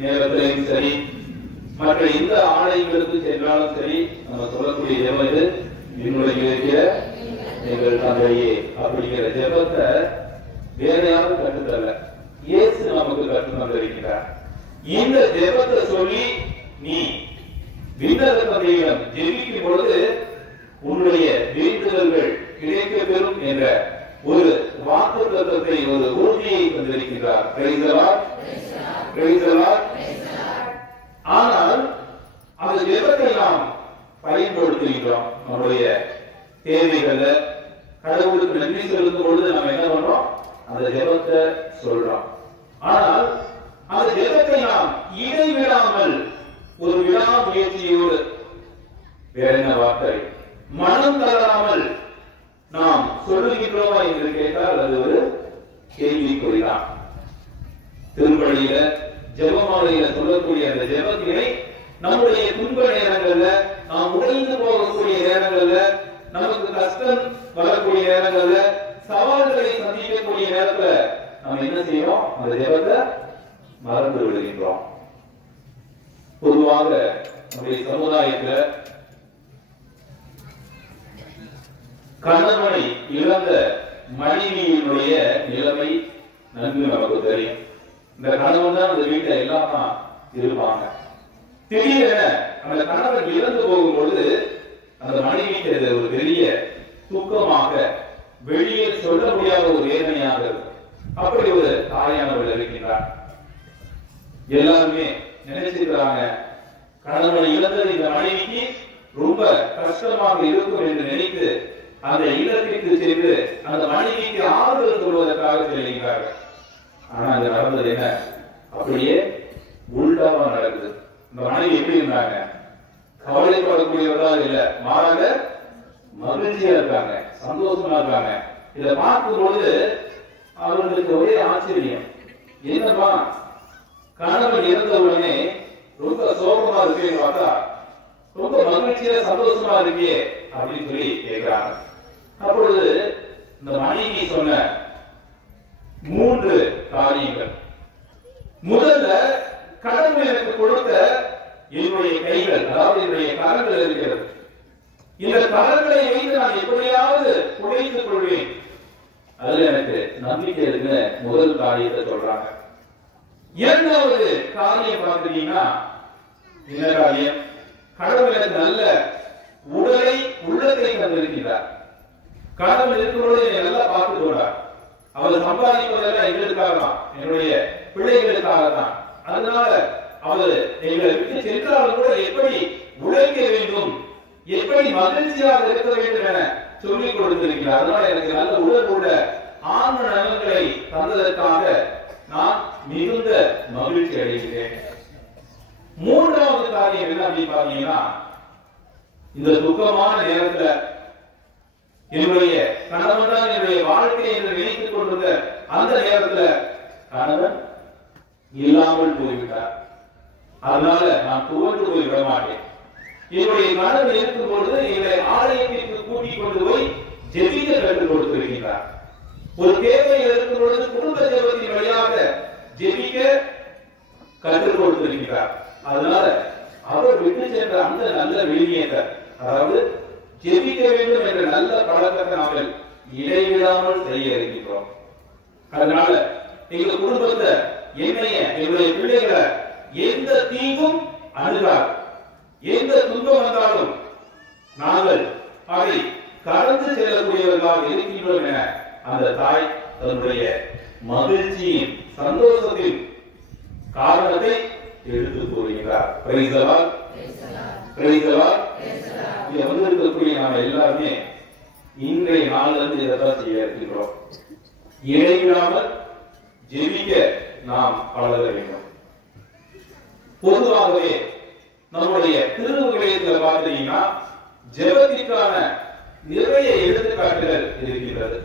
நேரத்திலையும் சரி, மற்ற எந்த ஆலயங்களுக்கு சென்றாலும் சரி, நம்ம சொல்லக்கூடிய ஜெபம் இது என்னுடைய இருக்கிற எங்கள் தந்தையே அப்படிங்கிற ஜெபத்தை வேற யாரும் கற்றுத்தரல, இயேசு நமக்கு கற்று தந்திருக்கிறார். இந்த ஜெபத்தை சொல்லி நீ விண்ணக தந்தையிடம் ஜெபிக்கும் பொழுது உன்னுடைய வேண்டுதல்கள் கிடைக்க பெறும் என்ற ஒரு வாக்குத்தத்தத்தை, ஒரு உறுதியை தந்திருக்கிறார். Price the lord, praise the Lord. ஆனால் அந்த ஜெபத்தை நாம் பயன்படுத்துகிறோம். நம்முடைய தேவைகள்ல கடவுளுக்கு நன்றி செலுத்தும் பொழுது நம்ம என்ன பண்றோம்? அந்த ஜெபத்தை சொல்றோம். ஆனால் அந்த ஜெபத்தை நாம் இடைவிடாமல் ஒரு விடாமுயற்சியோடு, வேற என்ன வார்த்தை, மனம் தளராமல் நாம் சொல்லுகின்றோமா என்று கேட்டால் அது ஒரு கேள்விக்குறிதான். திருப்பலியில ஜெபமாலையில சொல்லக்கூடிய அந்த ஜெபத்தினை நம்முடைய துன்ப நேரங்கள்ல, நாம் உடைந்து போகக்கூடிய நேரங்கள்ல, நமக்கு கஷ்டம் வரக்கூடிய நேரங்கள்ல, சவால்களை சந்திக்கக்கூடிய நேரத்துல நம்ம என்ன செய்யறோம்? அந்த ஜெபத்தை மறந்து விடுகின்றோம். பொதுவாக நம்முடைய சமுதாயத்துல கணவனை இழந்த மனைவியினுடைய நிலைமை நன்கு நமக்கு தெரியும். இந்த கணவன் தான் அந்த வீட்டை எல்லாமா இருப்பாங்க. திடீரென அந்த கணவன் இறந்து போகும்பொழுது அந்த மனைவிக்கு ஒரு பெரிய துக்கமாக, வெளியே சொல்ல முடியாத ஒரு வேதனையாக இருக்கும். அப்படி ஒரு தாயானவர்கள் இருக்கின்றார். எல்லாருமே நினைச்சிருக்கிறாங்க, கணவனை இழந்தது இந்த மனைவிக்கு ரொம்ப கஷ்டமாக இருக்கும் என்று நினைத்து அந்த இல்லத்திற்கு சென்று அந்த மனைவிக்கு ஆறுதல் சொல்வதற்காக செல்கிறார்கள். ஆனா அது நடந்தது என்ன? அப்படியே உள்டாவா நடக்குது. இந்த மனைவி எப்படி இருந்தாங்க? கவலைப்படக்கூடியவர்களா இல்ல, மாறாக மகிழ்ச்சியா இருக்காங்க, சந்தோஷமா இருக்காங்க. இதை பார்க்கும் பொழுது அவர்களுக்கு ஒரே ஆச்சரியம். என்னப்பா, கணவன் இறந்த உடனே ரொம்ப சோகமா இருக்கேன்னு பார்த்தா ரொம்ப மகிழ்ச்சியா சந்தோஷமா இருக்கே அப்படின்னு சொல்லி கேட்கிறாங்க. அப்பொழுது இந்த மனைவி சொன்ன 3 காரியங்கள். முதல்ல, கடவுள் எனக்கு கொடுத்த என்னுடைய கைகள், அதாவது என்னுடைய கரங்கள் இருக்கிறது. இந்த கரங்களை வைத்து நான் எப்படியாவது புடைத்துக் கொள்வேன், அதுல எனக்கு நம்பிக்கை இருக்கு. முதல் காரியத்தை சொல்றாங்க. இரண்டாவது காரியம் பார்த்தீங்கன்னா, என்ன காரியம்? கடவுள் எனக்கு நல்ல உடலை, உள்ளத்தை தந்திருக்கிறார். கடவுள் இருக்கிறோடு என்னை நல்லா பார்த்துட்டு வரார். அவர் சம்பாதிப்பதெல்லாம் எங்களுக்காக தான், என்னுடைய பிள்ளைகளுக்காக தான். அதனால அவர் எங்களை விட்டு சென்றாலும் கூட எப்படி உழைக்க வேண்டும், எப்படி மகிழ்ச்சியாக இருக்க வேண்டும் என சொல்லிக் கொடுத்திருக்கிறார். அதனால எனக்கு நல்ல உடல் உள்ள ஆன்ம நலன்களை தந்ததற்காக நான் மிகுந்த மகிழ்ச்சி அடைகிறேன். மூன்றாவது காரியம் என்ன அப்படின்னு பாத்தீங்கன்னா, இந்த துக்கமான நேரத்துல என்னுடைய கணவன் தான் என்னுடைய வாழ்க்கை என்று நினைத்துக் கொண்டிருந்த அந்த நேரத்துல கணவன் இல்லாமல் போய்விட்டார். அதனால நான் துவண்டு போய் விட மாட்டேன். என்னுடைய கணவன் இருக்கும் பொழுது எங்களை ஆலயத்திற்கு கூட்டிக் கொண்டு போய் ஜெபிக்க கற்றுக் கொடுத்திருக்கிறார். ஒரு தேவையில் இருக்கும் பொழுது குடும்ப ஜெபத்தின் வழியாக ஜெபிக்க கற்றுக் கொடுத்திருக்கிறார். அதனால அவர் விட்டு சென்ற அந்த நல்ல விழுமியத்தை, அதாவது ஜெபிக்க வேண்டும் என்ற நல்ல பழக்கத்தை நாங்கள் இடைவிடாமல் செய்ய இருக்கின்றோம். அதனால எங்க குடும்பத்தை, என்னைய, என்னுடைய பிள்ளைகளை எந்த தீங்கும் அணுகாது. எந்த துன்பம் வந்தாலும் நாங்கள் அதை கடந்து செல்லக்கூடியவர்களாக இருக்கின்றோம் என அந்த தாய் தன்னுடைய மகிழ்ச்சியின் சந்தோஷத்தின் காரணத்தை எடுத்து கூறுகிறார். Price the lord, praise the Lord. இங்க வந்திருக்கக்கூடிய நாம எல்லாருமே இன்றைய நாள்ல இருந்து இதைத்தான் செய்ய இருக்கின்றோம். இடைவிடாமல் ஜெபிக்க நாம் பழக வேண்டும். பொதுவாகவே நம்முடைய திருவுரையில் பார்த்தீங்கன்னா ஜெபத்திற்கான நிறைய எடுத்துக்காட்டுகள் இருக்கின்றது.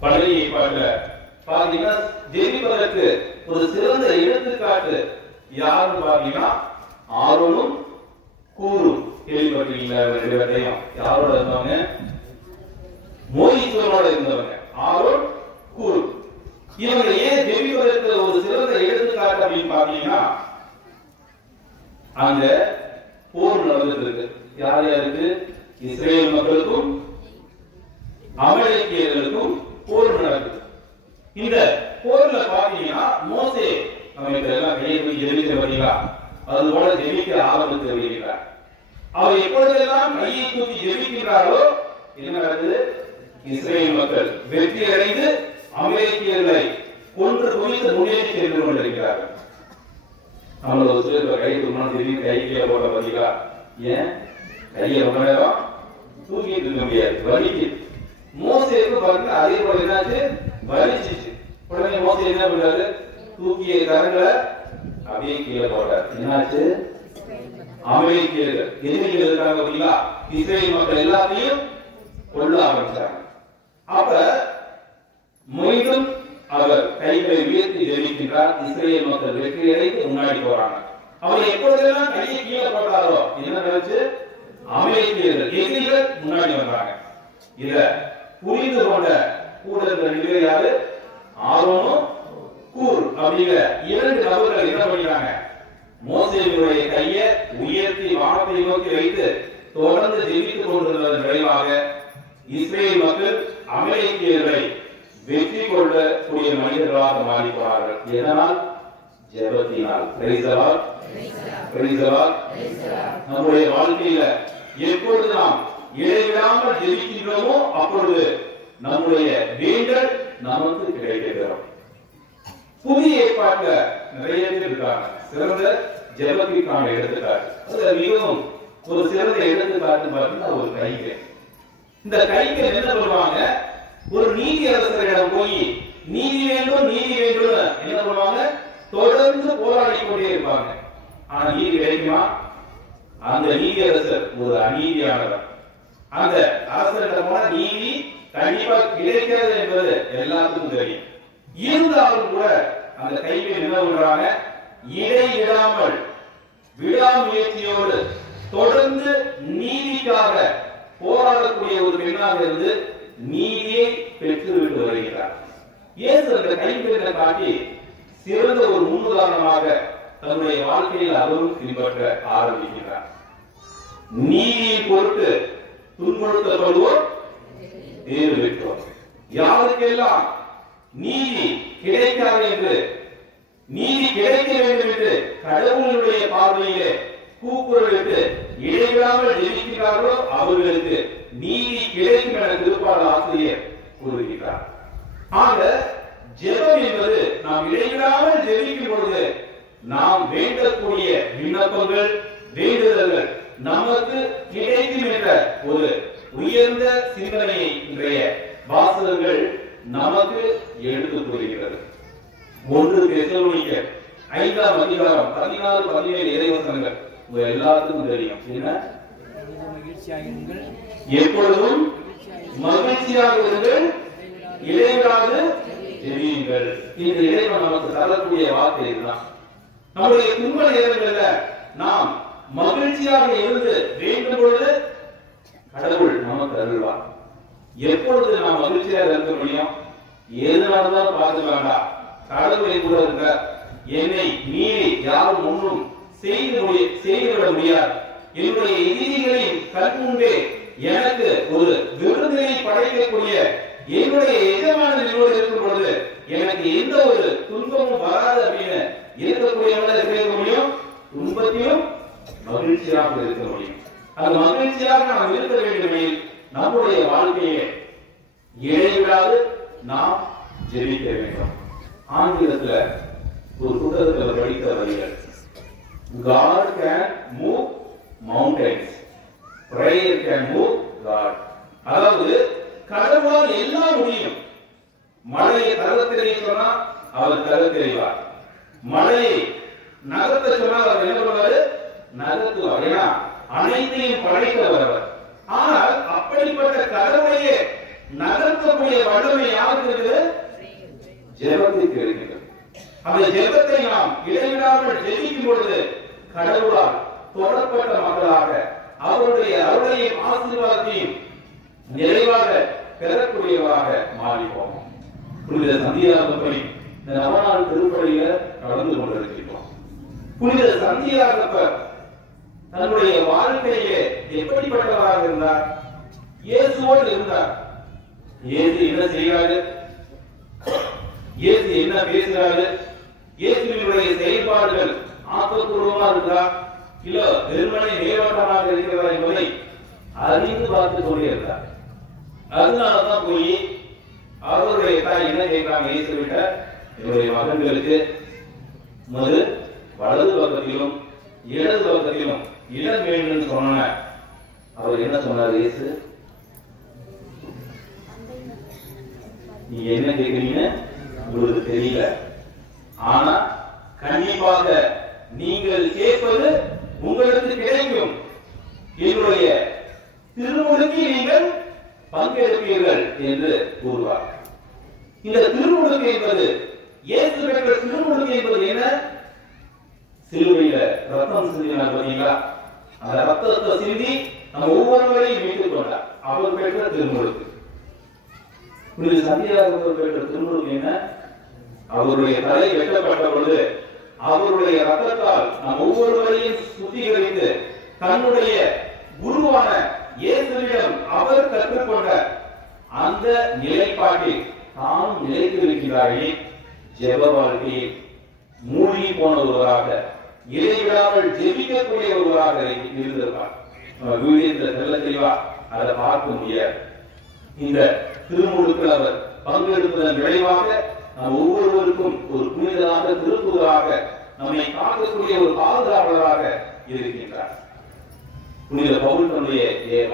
பழைய ஏற்பாட்டுல பாத்தீங்கன்னா ஜெபிப்பதற்கு ஒரு சிறந்த எடுத்துக்காட்டு யாருன்னு பாத்தீங்கன்னா ஆரோனும் கூரும். கேள்விப்பட்டீங்களா? ரெண்டு பேரையும் யாரோட இருந்தவங்க? மோயிசோனோட இருந்தவங்க ஆரோன் கூரு. இவங்க ஏன் ஜெபிப்பதற்கு ஒரு சிறந்த எடுத்துக்காட்டு அப்படின்னு பாத்தீங்கன்னா அங்க போர் நடந்துட்டு இருக்கு. யார் யாருக்கு? இஸ்ரேல் மக்களுக்கும் அமலேக்கியர்களுக்கும் போர் நடக்குது. இந்த போர்ல பாத்தீங்கன்னா மோசே நம்ம எல்லாம் கையை தூக்கி ஜெபிக்க வரீங்களா? அது போல ஜெபிக்க ஆரம்பித்து வருகிறார். அவர் எப்பொழுதெல்லாம் கையை தூக்கி ஜெபிக்கிறாரோ என்ன நடக்குது? இஸ்ரேல் மக்கள் வெற்றி அடைந்து அமலேக்கியர்களை கொன்று குவித்து முன்னேறி சென்று கொண்டிருக்கிறார்கள். நம்மள ஒரு சிலர் கை தூக்கணும் திடீர்னு கை கீழே போட வரீங்களா? ஏன் கையை ரொம்ப நேரம் தூக்கிட்டு இருக்க முடியாது, வலிக்கு. மோசேக்கு பாருங்க அதே போல என்னாச்சு? வலிச்சிச்சு. உடனே மோசே என்ன பண்றாரு? தூக்கிய கரங்களை அப்படியே கீழே போட்டார். என்னாச்சு? அமலேக்கியர்கள் எதிரிகள் இருக்காங்க பார்த்தீங்களா? இஸ்ரேல் மக்கள் எல்லாத்தையும் கொல்ல ஆரம்பிச்சாங்க. அப்ப மீண்டும் அவர் கைகளை உயர்த்தி ஜெபிக்கின்றார். இஸ்ரேல் மக்கள் வெற்றி அடைந்து முன்னாடி போறாங்க. அவர் எப்பொழுதெல்லாம் கையை கீழே போட்டாரோ என்ன நடந்துச்சு? அமலேக்கியர்கள் எதிரிகள் முன்னாடி வந்தாங்க. இத புரிந்து கொண்ட கூட இருந்த ரெண்டு பேர் யாரு? ஆரோனும் கூர் அப்படிங்கிற இரண்டு நபர்கள் என்ன பண்ணிக்கிறாங்க? மோசேயுடைய கையை உயர்த்தி வானத்தை நோக்கி வைத்து தொடர்ந்து ஜெபித்துக் கொண்டிருந்ததன் விளைவாக இஸ்ரேல் மக்கள் அமலேக்கியர்களை வெற்றி கொள்ளக்கூடிய மனிதர்களாக மாறி போனார்கள். எதனால்? ஜெபத்தினால். Praise the lord, praise the lord. நம்முடைய வாழ்க்கையில எப்பொழுது நாம் இடைவிடாமல் ஜெபிக்கின்றோமோ அப்பொழுது நம்முடைய வேண்டல் நமக்கு கிடைக்கிறது. புதிய ஏற்பாட்டுல நிறைய பேர் இருக்காங்க சிறந்த ஜெபத்திற்கான எடுத்துக்காட்டு. அது மிகவும் ஒரு சிறந்த எடுத்துக்காட்டு பார்த்தீங்கன்னா ஒரு கைகை. இந்த கைகை என்ன சொல்லுவாங்க? ஒரு நீதி அரசரிடம் போய் நீதி வேண்டும் நீதி வேண்டும் என்ன பண்ணுவாங்க? தொடர்ந்து போராடி கொண்டே இருப்பாங்க. ஆனா நீதி கிடைக்குமா? அந்த நீதி அரசர் ஒரு அநீதியானவர். அந்த அரசரிடம் போன நீதி கண்டிப்பா கிடைக்கிறது என்பது எல்லாத்துக்கும் தெரியும். இருந்தாலும் கூட அந்த கைகை என்ன பண்றாங்க? இடையிடாமல் விடாமுயற்சியோடு தொடர்ந்து நீதிக்காக போராடக்கூடிய ஒரு பெண்ணாக இருந்து நீதியை பெற்றுவிட்டு வருகிறார். இயேசு அந்த கைப்பெண்ணை காட்டி சிறந்த ஒரு முன்னுதாரணமாக தன்னுடைய வாழ்க்கையில் அவரும் பின்பற்ற ஆரம்பிக்கிறார். நீதியை பொறுத்து துன்புறுத்தப்படுவோர் தேர்வு பெற்றோர். யாருக்கெல்லாம் நீதி கிடைக்காது என்று, நீதி கிடைக்க வேண்டும் என்று கடவுளுடைய பார்வையிலே கூக்குரலிட்டு இடைவிடாமல் ஜெபிக்கிறார்களோ அவர்களுக்கு நீதி கிடைக்கும் என திருப்பாடல் ஆசிரியர் கூறுகிறார். ஆக ஜெபம் என்பது நாம் இடைவிடாமல் ஜெபிக்கும் பொழுது நாம் வேண்டக்கூடிய விண்ணப்பங்கள் வேண்டுதல்கள் நமக்கு கிடைக்கும் என்ற ஒரு உயர்ந்த சிந்தனையை இன்றைய வாசகங்கள் நமக்கு எடுத்துக் கூறுகிறது. 1 தெசலோனிக்கர் 5ஆம் அதிகாரம் 16, 17 இறைவசனங்கள் உங்க எல்லாத்துக்கும் தெரியும். என்ன? எப்பொழுதும் மகிழ்ச்சியாக இருங்கள், இடைவிடாது ஜெபியுங்கள். இந்த இறைவன் நமக்கு தரக்கூடிய வார்த்தை இதுதான். நம்முடைய துன்ப நேரங்களில் நாம் மகிழ்ச்சியாக இருந்து வேண்டும் பொழுது கடவுள் நமக்கு அருள்வார். எப்பொழுது நாம் மகிழ்ச்சியாக இருக்க முடியும்? எதுனால்தான் பார்த்து வேண்டாம், கடவுளை கூட இருக்க என்னை மீறி யாரும் ஒன்றும் செய்துவிட முடியாது. என்னுடைய எதிரிகளின் கண் முன்பே எனக்கு ஒரு விருதினை படைக்கக்கூடிய என்னுடைய எஜமான நிலவோடு இருக்கும் பொழுது எனக்கு எந்த ஒரு துன்பமும் வராது அப்படின்னு இருக்கக்கூடியவங்கள இருக்க முடியும். துன்பத்திலும் மகிழ்ச்சி மகிழ்ச்சியாக இருக்க முடியும். அந்த மகிழ்ச்சியாக நாம் இருக்க வேண்டுமே நம்முடைய வாழ்க்கையை இடைவிடாது நாம் ஜெபிக்க வேண்டும். ஆங்கிலத்துல ஒரு புத்தகத்தில் படித்த வரிகள், God can move mountains, prayer can move God. அதாவது கடவுளால் எல்லாம் முடியும். மழையை தகர்த்தெறிய சொன்னா அவர் தகர்த்தெறிவார், மழையை நகர்த்த சொன்னால் அவர் என்ன பண்ணுவாரு? நகர்த்துவார். ஏன்னா அனைத்தையும் படைத்தவர் அவர். ஆனால் அப்படிப்பட்ட கடவுளையே நகர்த்தக்கூடிய வல்லமை யாருக்கு இருக்குது? ஜெபத்திற்கு இருக்கிறது. அந்த ஜெபத்தை நாம் இடைவிடாமல் ஜெபிக்கும் பொழுது கடவுளால் தொடரப்பட்ட மக்களாக அவருடைய அருளையும் ஆசீர்வாதத்தையும் நிறைவாக பெறக்கூடியவராக மாறிப்போம். புனித சந்தியாகப்படி இந்த நவநாள் திருப்பலியில கலந்து கொண்டிருக்கிறோம். புனித சந்தியாகப்பர் தன்னுடைய வாழ்க்கையிலே எப்படிப்பட்டவராக இருந்தார்? இயேசுவோடு இருந்தார். இயேசு என்ன செய்கிறாரு? இயேசு என்ன பேசுகிறாரு? இயேசுவினுடைய செயல்பாடுகள் ஆக்கப்பூர்வமா இருக்கா இல்ல வெறுமனே நேரமாக இருக்கிறதா என்பதை அறிந்து பார்த்து கொண்டே இருந்தார். அதனாலதான் போய் அவருடைய தாய் என்ன கேட்கிறாங்க? இயேசுவிட்ட என்னுடைய மகன்களுக்கு முதல் வலது பக்கத்திலும் இடது பக்கத்திலும் இடம் வேண்டும் சொன்ன அவர் என்ன சொன்னார்? இயேசு, நீங்க என்ன கேட்கிறீங்க உங்களுக்கு தெரியல, ஆனா கண்டிப்பாக நீங்கள் கேட்பது உங்களுக்கு கிடைக்கும், என்னுடைய திருமுழுக்கு நீங்கள் பங்கெடுப்பீர்கள் என்று கூறுவார். இந்த திருமுழுக்கு என்பது, இயேசு பெற்ற திருமுழுக்கு என்பது என்ன? சிலுவையில ரத்தம் சிந்தினார் பார்த்தீங்களா? அந்த ரத்தத்தை சிந்தி நம்ம ஒவ்வொருவரையும் மீட்டுக் கொண்டார். அவர் பெற்ற திருமுழுக்கு. புனித சந்தியாகப்பர் பெற்ற திருமுழுக்கு என்ன? அவருடைய தலை வெட்டப்பட்ட பொழுது அவருடைய ரத்தத்தால் நம் ஒவ்வொருவரையும் சுத்திகரித்து தன்னுடைய குருவான இயேசுவிடம் அவர் கற்றுக்கொண்ட அந்த நிலைப்பாட்டில் தாம் நிலைத்திருக்கிறாரே, ஜெப வாழ்க்கையில் மூழ்கி போன ஒருவராக, இடைவிடாமல் ஜெபிக்கக்கூடிய ஒருவராக இருந்திருப்பார். வீடியத்தில் தெல்ல தெளிவா அதை பார்க்க முடியாது. இந்த திருமுழுக்கில் அவர் பங்கெடுப்பதன் விளைவாக நம் ஒவ்வொருவருக்கும் ஒரு புனிதராக, திருத்துவராக, நம்மை காக்கக்கூடிய ஒரு பாதுகாவலராக இருக்கின்றார். புனித பவுல் தன்னுடைய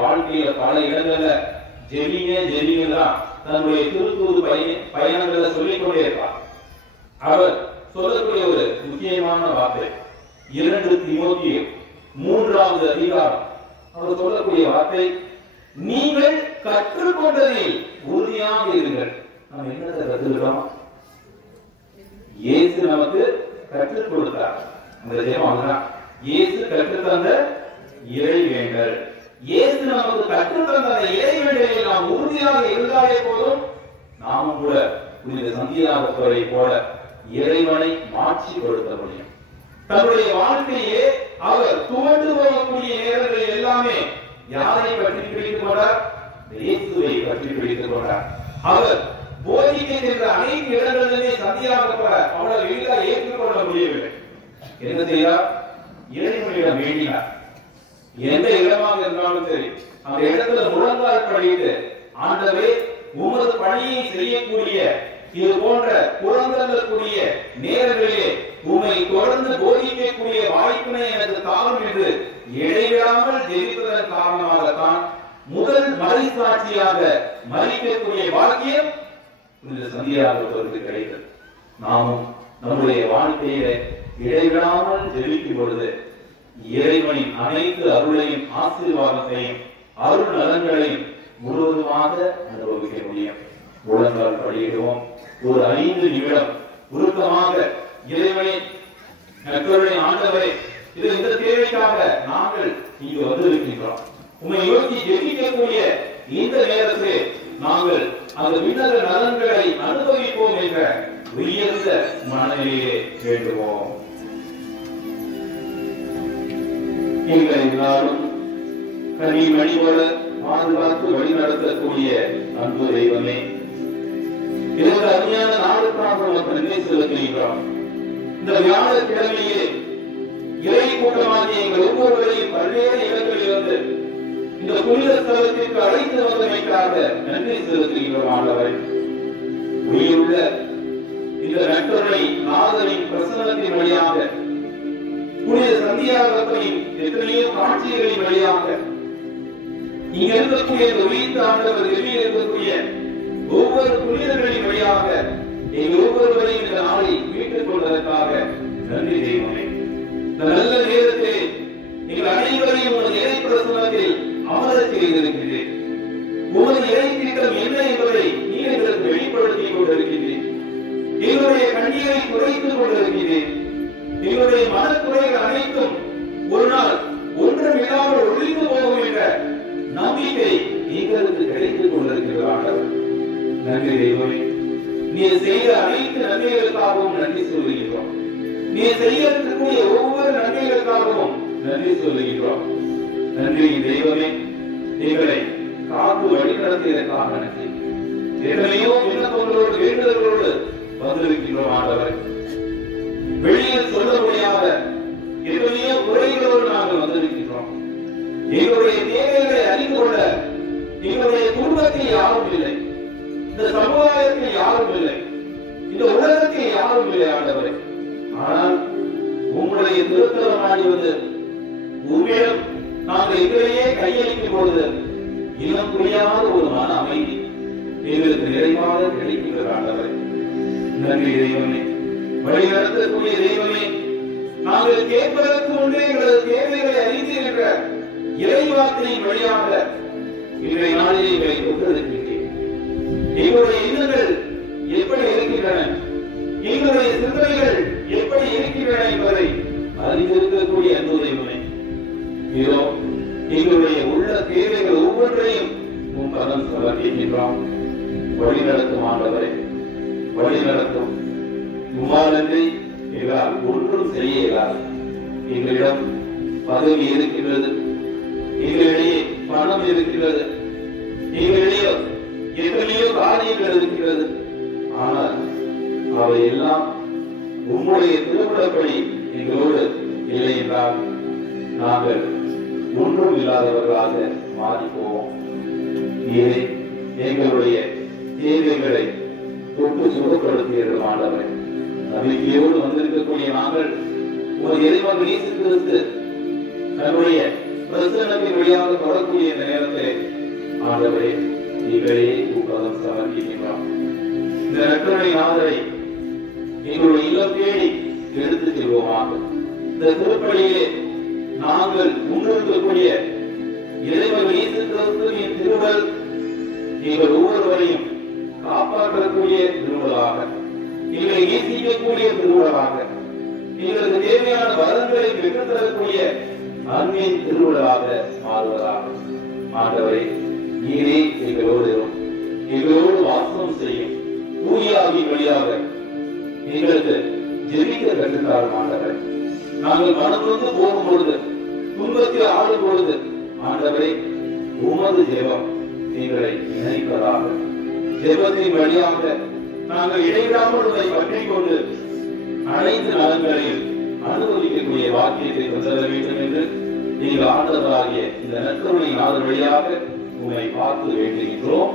வாழ்க்கையில பல இடங்கள்ல ஜெபிங்க தான் தன்னுடைய திருத்தூது பயணங்களை சொல்லிக் கொண்டே இருப்பார். அவர் சொல்லக்கூடிய ஒரு முக்கியமான வார்த்தை 2 தீமோத்தேயு 3வது அதிகாரம். அவர் சொல்லக்கூடிய வார்த்தை, நீங்கள் கற்றுக்கொண்டதில் உறுதியாக இருங்கள். நம்ம என்னத்தை கற்றுக்கிறோம்? இயேசு நமக்கு கற்றுக் கொடுத்தார். அந்த ஜெபம் தான் இயேசு கற்றுத்தந்த இறைவேண்டல். இயேசு நமக்கு கற்றுத்தந்த இறைவேண்டலில் நாம் உறுதியாக இருந்தாலே போதும், நாமும் கூட புனித சந்தியாகப்பரை போல இறைவனை மாற்றி கொடுக்க முடியும். தன்னுடைய வாழ்க்கையே அவர் துவண்டு போகக்கூடிய நேரங்களில் எல்லாமே யாரை பற்றி பிடித்துக் கொண்டார்? இயேசுவை பற்றி பிடித்துக் கொண்டார். அவர் போதிக்க சென்ற அனைத்து இடங்களிலுமே சந்தியாகப்பர் அவளை எளிதாக ஏற்றுக்கொள்ள முடியவில்லை. என்ன செய்தார்? இறைவனிடம் வேண்டினார். எந்த இடமாக இருந்தாலும் சரி, அந்த இடத்துல முழங்கால் படிட்டு, ஆண்டவே உமது பணியை செய்யக்கூடிய இது போன்ற புறந்தள்ளக்கூடிய நேரங்களிலே உம்மை தொடர்ந்து போதிக்கக்கூடிய வாய்ப்பினை எனக்கு தாரும் என்று இடைவிடாமல் ஜெபிப்பதன் காரணமாகத்தான் முதல் மறைசாட்சியாக மறிக்கக்கூடிய பாக்கியம் இந்த சந்தியாகப்பருக்கு கிடைத்தது. நாமும் நம்முடைய வாழ்க்கையிலே இடைவிடாமல் ஜெபிக்கும் பொழுது இறைவனின் அனைத்து அருளையும் ஆசீர்வாதத்தையும் அருள் நலன்களையும் முழுவதுமாக அனுபவிக்க முடியும். முழங்கால் படியிடுவோம். ஒரு 5 நிமிடம் உருக்கமாக இறைவனை, நற்கருணை ஆண்டவரே, இது இந்த தேவைக்காக நாங்கள் இங்கு வந்திருக்கின்றோம். உம்மை நோக்கி ஜெபிக்கக்கூடிய இந்த நேரத்திலே நாங்கள் அந்த விண்ணக நலன்களை அனுபவிப்போம் என்ற உயர்ந்த மனநிலையே வேண்டுவோம். எங்களை எல்லாரும் கனி மணிபோல பாதுகாத்து வழிநடத்தக்கூடிய அன்பு தெய்வமே, இதற்கு அருமையான நாளுக்காக நமக்கு நன்றி செலுத்துகிறோம். இந்த வியாழக்கிழமையே இறை கூட்டமாகிய எங்கள் ஒவ்வொருவரையும் பல்வேறு இடங்களில் வந்து இந்த புனித ஸ்தலத்திற்கு அழைத்து வந்தமைக்காக நன்றி செலுத்துகிறோம் ஆண்டவரே. உயிருள்ள இந்த நற்கருணை நாதரின் பிரசன்னத்தின் வழியாக புனித சந்தியாகத்தின் எத்தனையோ காட்சிகளின் வழியாக இங்க இருக்கக்கூடிய உயிர்த்த ஆண்டவர் வெளியில் இருக்கக்கூடிய ஒவ்வொரு புனிதர்களின் வழியாக எங்கள் ஒவ்வொருவரையும் இந்த நாளை மீட்டுக் கொள்வதற்காக நன்றி தெய்வமே. இந்த நல்ல நேரத்தில் எங்கள் அனைவரையும் உமது இறை பிரசன்னத்தில் அமரச் செய்திருக்கிறேன். உமது இறை திட்டம் என்ன என்பதை நீ எங்களுக்கு வெளிப்படுத்திக் கொண்டிருக்கிறேன். எங்களுடைய கண்ணீரை குறைத்துக் கொண்டிருக்கிறேன். எங்களுடைய மனக்குறைகள் அனைத்தும் ஒரு நாள் ஒன்றும் இல்லாமல் ஒழிந்து போகும் என்ற நம்பிக்கை எங்களுக்கு கிடைத்துக் கொண்டிருக்கிறார்கள். நன்றி தெய்வமே. நீ செய்த அனைத்து நன்மைகளுக்காகவும் நன்றி சொல்லுகிறோம். நீ செய்யக்கூடிய ஒவ்வொரு நன்மைகளுக்காகவும் நன்றி சொல்லுகிறோம். நன்றி தெய்வமே. எங்களை காத்து வழி நடத்தியதற்காக நன்றி. எத்தனையோ விண்ணப்பங்களோடு வேண்டுதல்களோடு வந்திருக்கின்றோம் ஆண்டவர். வெளியில் சொல்ல முடியாத எத்தனையோ குறைகளோடு நாங்கள் வந்திருக்கின்றோம். எங்களுடைய தேவைகளை அறிந்து கொள்ள எங்களுடைய குடும்பத்தில் யாரும் இல்லை, இந்த சமுதாயத்தில் யாரும் இல்லை, இந்த உலகத்தில் யாரும் இல்லை ஆண்டவரே. ஆனால் உங்களுடைய திருத்தலமாடி வந்து உண்மையிலும் நாங்கள் எங்களையே கையளிக்கும் பொழுது இன்னும் புரியாத ஒரு மன அமைதி எங்களுக்கு நிறைவாக கிடைக்கின்ற ஆண்டவரே. நன்றி தெய்வமே. வழிநடத்தக்கூடிய தெய்வமே. நாங்கள் கேட்பதற்கு முன்னே எங்களது தேவைகளை அறிந்திருக்கிற இறைவார்த்தையின் வழியாக இன்றைய நாளிலே எங்களை கொண்டிருக்கின்றேன். எங்களுடைய எண்ணங்கள் எப்படி இருக்கின்றன, எங்களுடைய சிந்தனைகள் எப்படி இருக்கின்றன என்பதை அறிந்திருக்கக்கூடிய அன்பு தெய்வமே. இதோ எங்களுடைய உள்ள தேவைகள் ஒவ்வொன்றையும் உன் பதம் சமர்ப்பிக்கின்றோம். வழிநடத்தும் ஆண்டவரை, வழிநடத்தும். உமானன்றி எங்களால் ஒன்றும் செய்ய இயலாது. எங்களிடம் பதவி இருக்கிறது, எங்களிடையே பணம் இருக்கிறது, எங்களிடையே எத்தனையோ காரியங்கள் இருக்கிறது. ஆனால் அவை எல்லாம் உம்முடைய திருவிழப்படி எங்களோடு இல்லை என்றால் நாங்கள் ஒன்றும் இல்லாதவர்களாக மாறி போவோம். நீரே எங்களுடைய தேவைகளை தொட்டு சுகப்படுத்தியது ஆண்டவரே. நம்பிக்கையோடு வந்திருக்கக்கூடிய நாங்கள் உங்கள் இறைவன் இயேசு கிறிஸ்து தன்னுடைய பிரசன்னத்தின் வழியாக தொடரக்கூடிய இந்த நேரத்தில் ஆண்டவரே நீங்களே உப்பதம் சமர்ப்பிக்கின்றோம். இந்த நற்கருணை நாதரை எங்களுடைய இல்லம் தேடி எடுத்துச் செல்வோமாக. இந்த திருப்பலியிலே நாங்கள் முன்னிறுத்தக்கூடிய இறைவன் இயேசு கிறிஸ்துவின் திருவுடல் நீங்கள் ஒவ்வொருவரையும் காப்பாற்றக்கூடிய திருவுடலாக, எங்களை நேசிக்கக்கூடிய திருவுடலாக, எங்களுக்கு தேவையான வரங்களை பெற்றுத்தரக்கூடிய அன்பின் திருவுடலாக மாறுவதாக. ஆண்டவரே நீரே எங்களோடு வாசம் செய்யும் தூயாவின் வழியாக எங்களுக்கு ஜெபிக்க கற்றுத்தாரும் ஆண்டவரே. நாங்கள் மனதிலிருந்து போகும் பொழுது, துன்பத்தில் ஆடும் பொழுது ஆண்டவரே உமது ஜெபம் எங்களை இணைப்பதாக. ஜெபத்தின் வழியாக நாங்கள் இடைவிடாமல் உங்களை பற்றிக் கொண்டு அனைத்து நலன்களையும் அனுபவிக்கக்கூடிய வாக்கியத்தை கொண்டு வேண்டும் என்று நீங்கள் ஆண்டவராகிய இந்த நற்கருணை நாதர் வழியாக உங்களை பார்த்து வேண்டுகின்றோம்.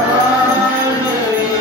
Hallelujah.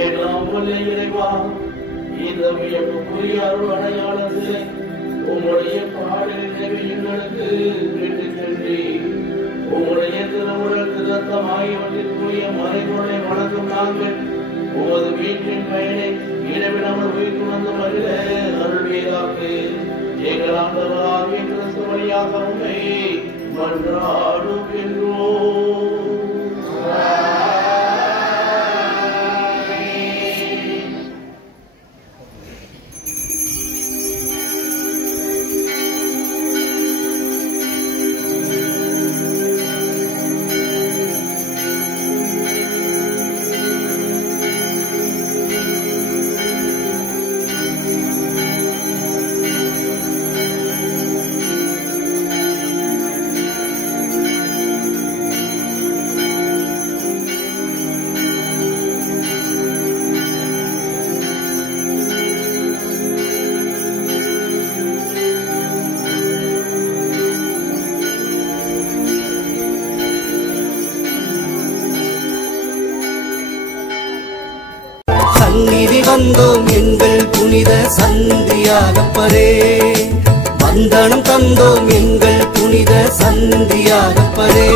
ஏகலாம் வல்ல இறைவா, இந்த வியப்புக்குரிய அருள் அடையாளத்திலே உம்முடைய பாடல் எங்களுக்கு விட்டுச் சென்றீர். உம்முடைய திருவுடல் திருத்தம் ஆகியவற்றிற்குரிய மறைமுறை வணக்கம் நாங்கள் உமது வீட்டின் பயனை இடவிடாமல் உயிர் கொண்டு வருகிற அருள்வீராக்கு ஏகலாண்டவராகிய கிறிஸ்து வழியாக உம்மை மன்றாடுகின்றோம். சந்நிதி வந்தோம் எங்கள் புனித சந்தியாகப்பரே, வந்தனம் தந்தோம் எங்கள் புனித சந்தியாகப்பரே.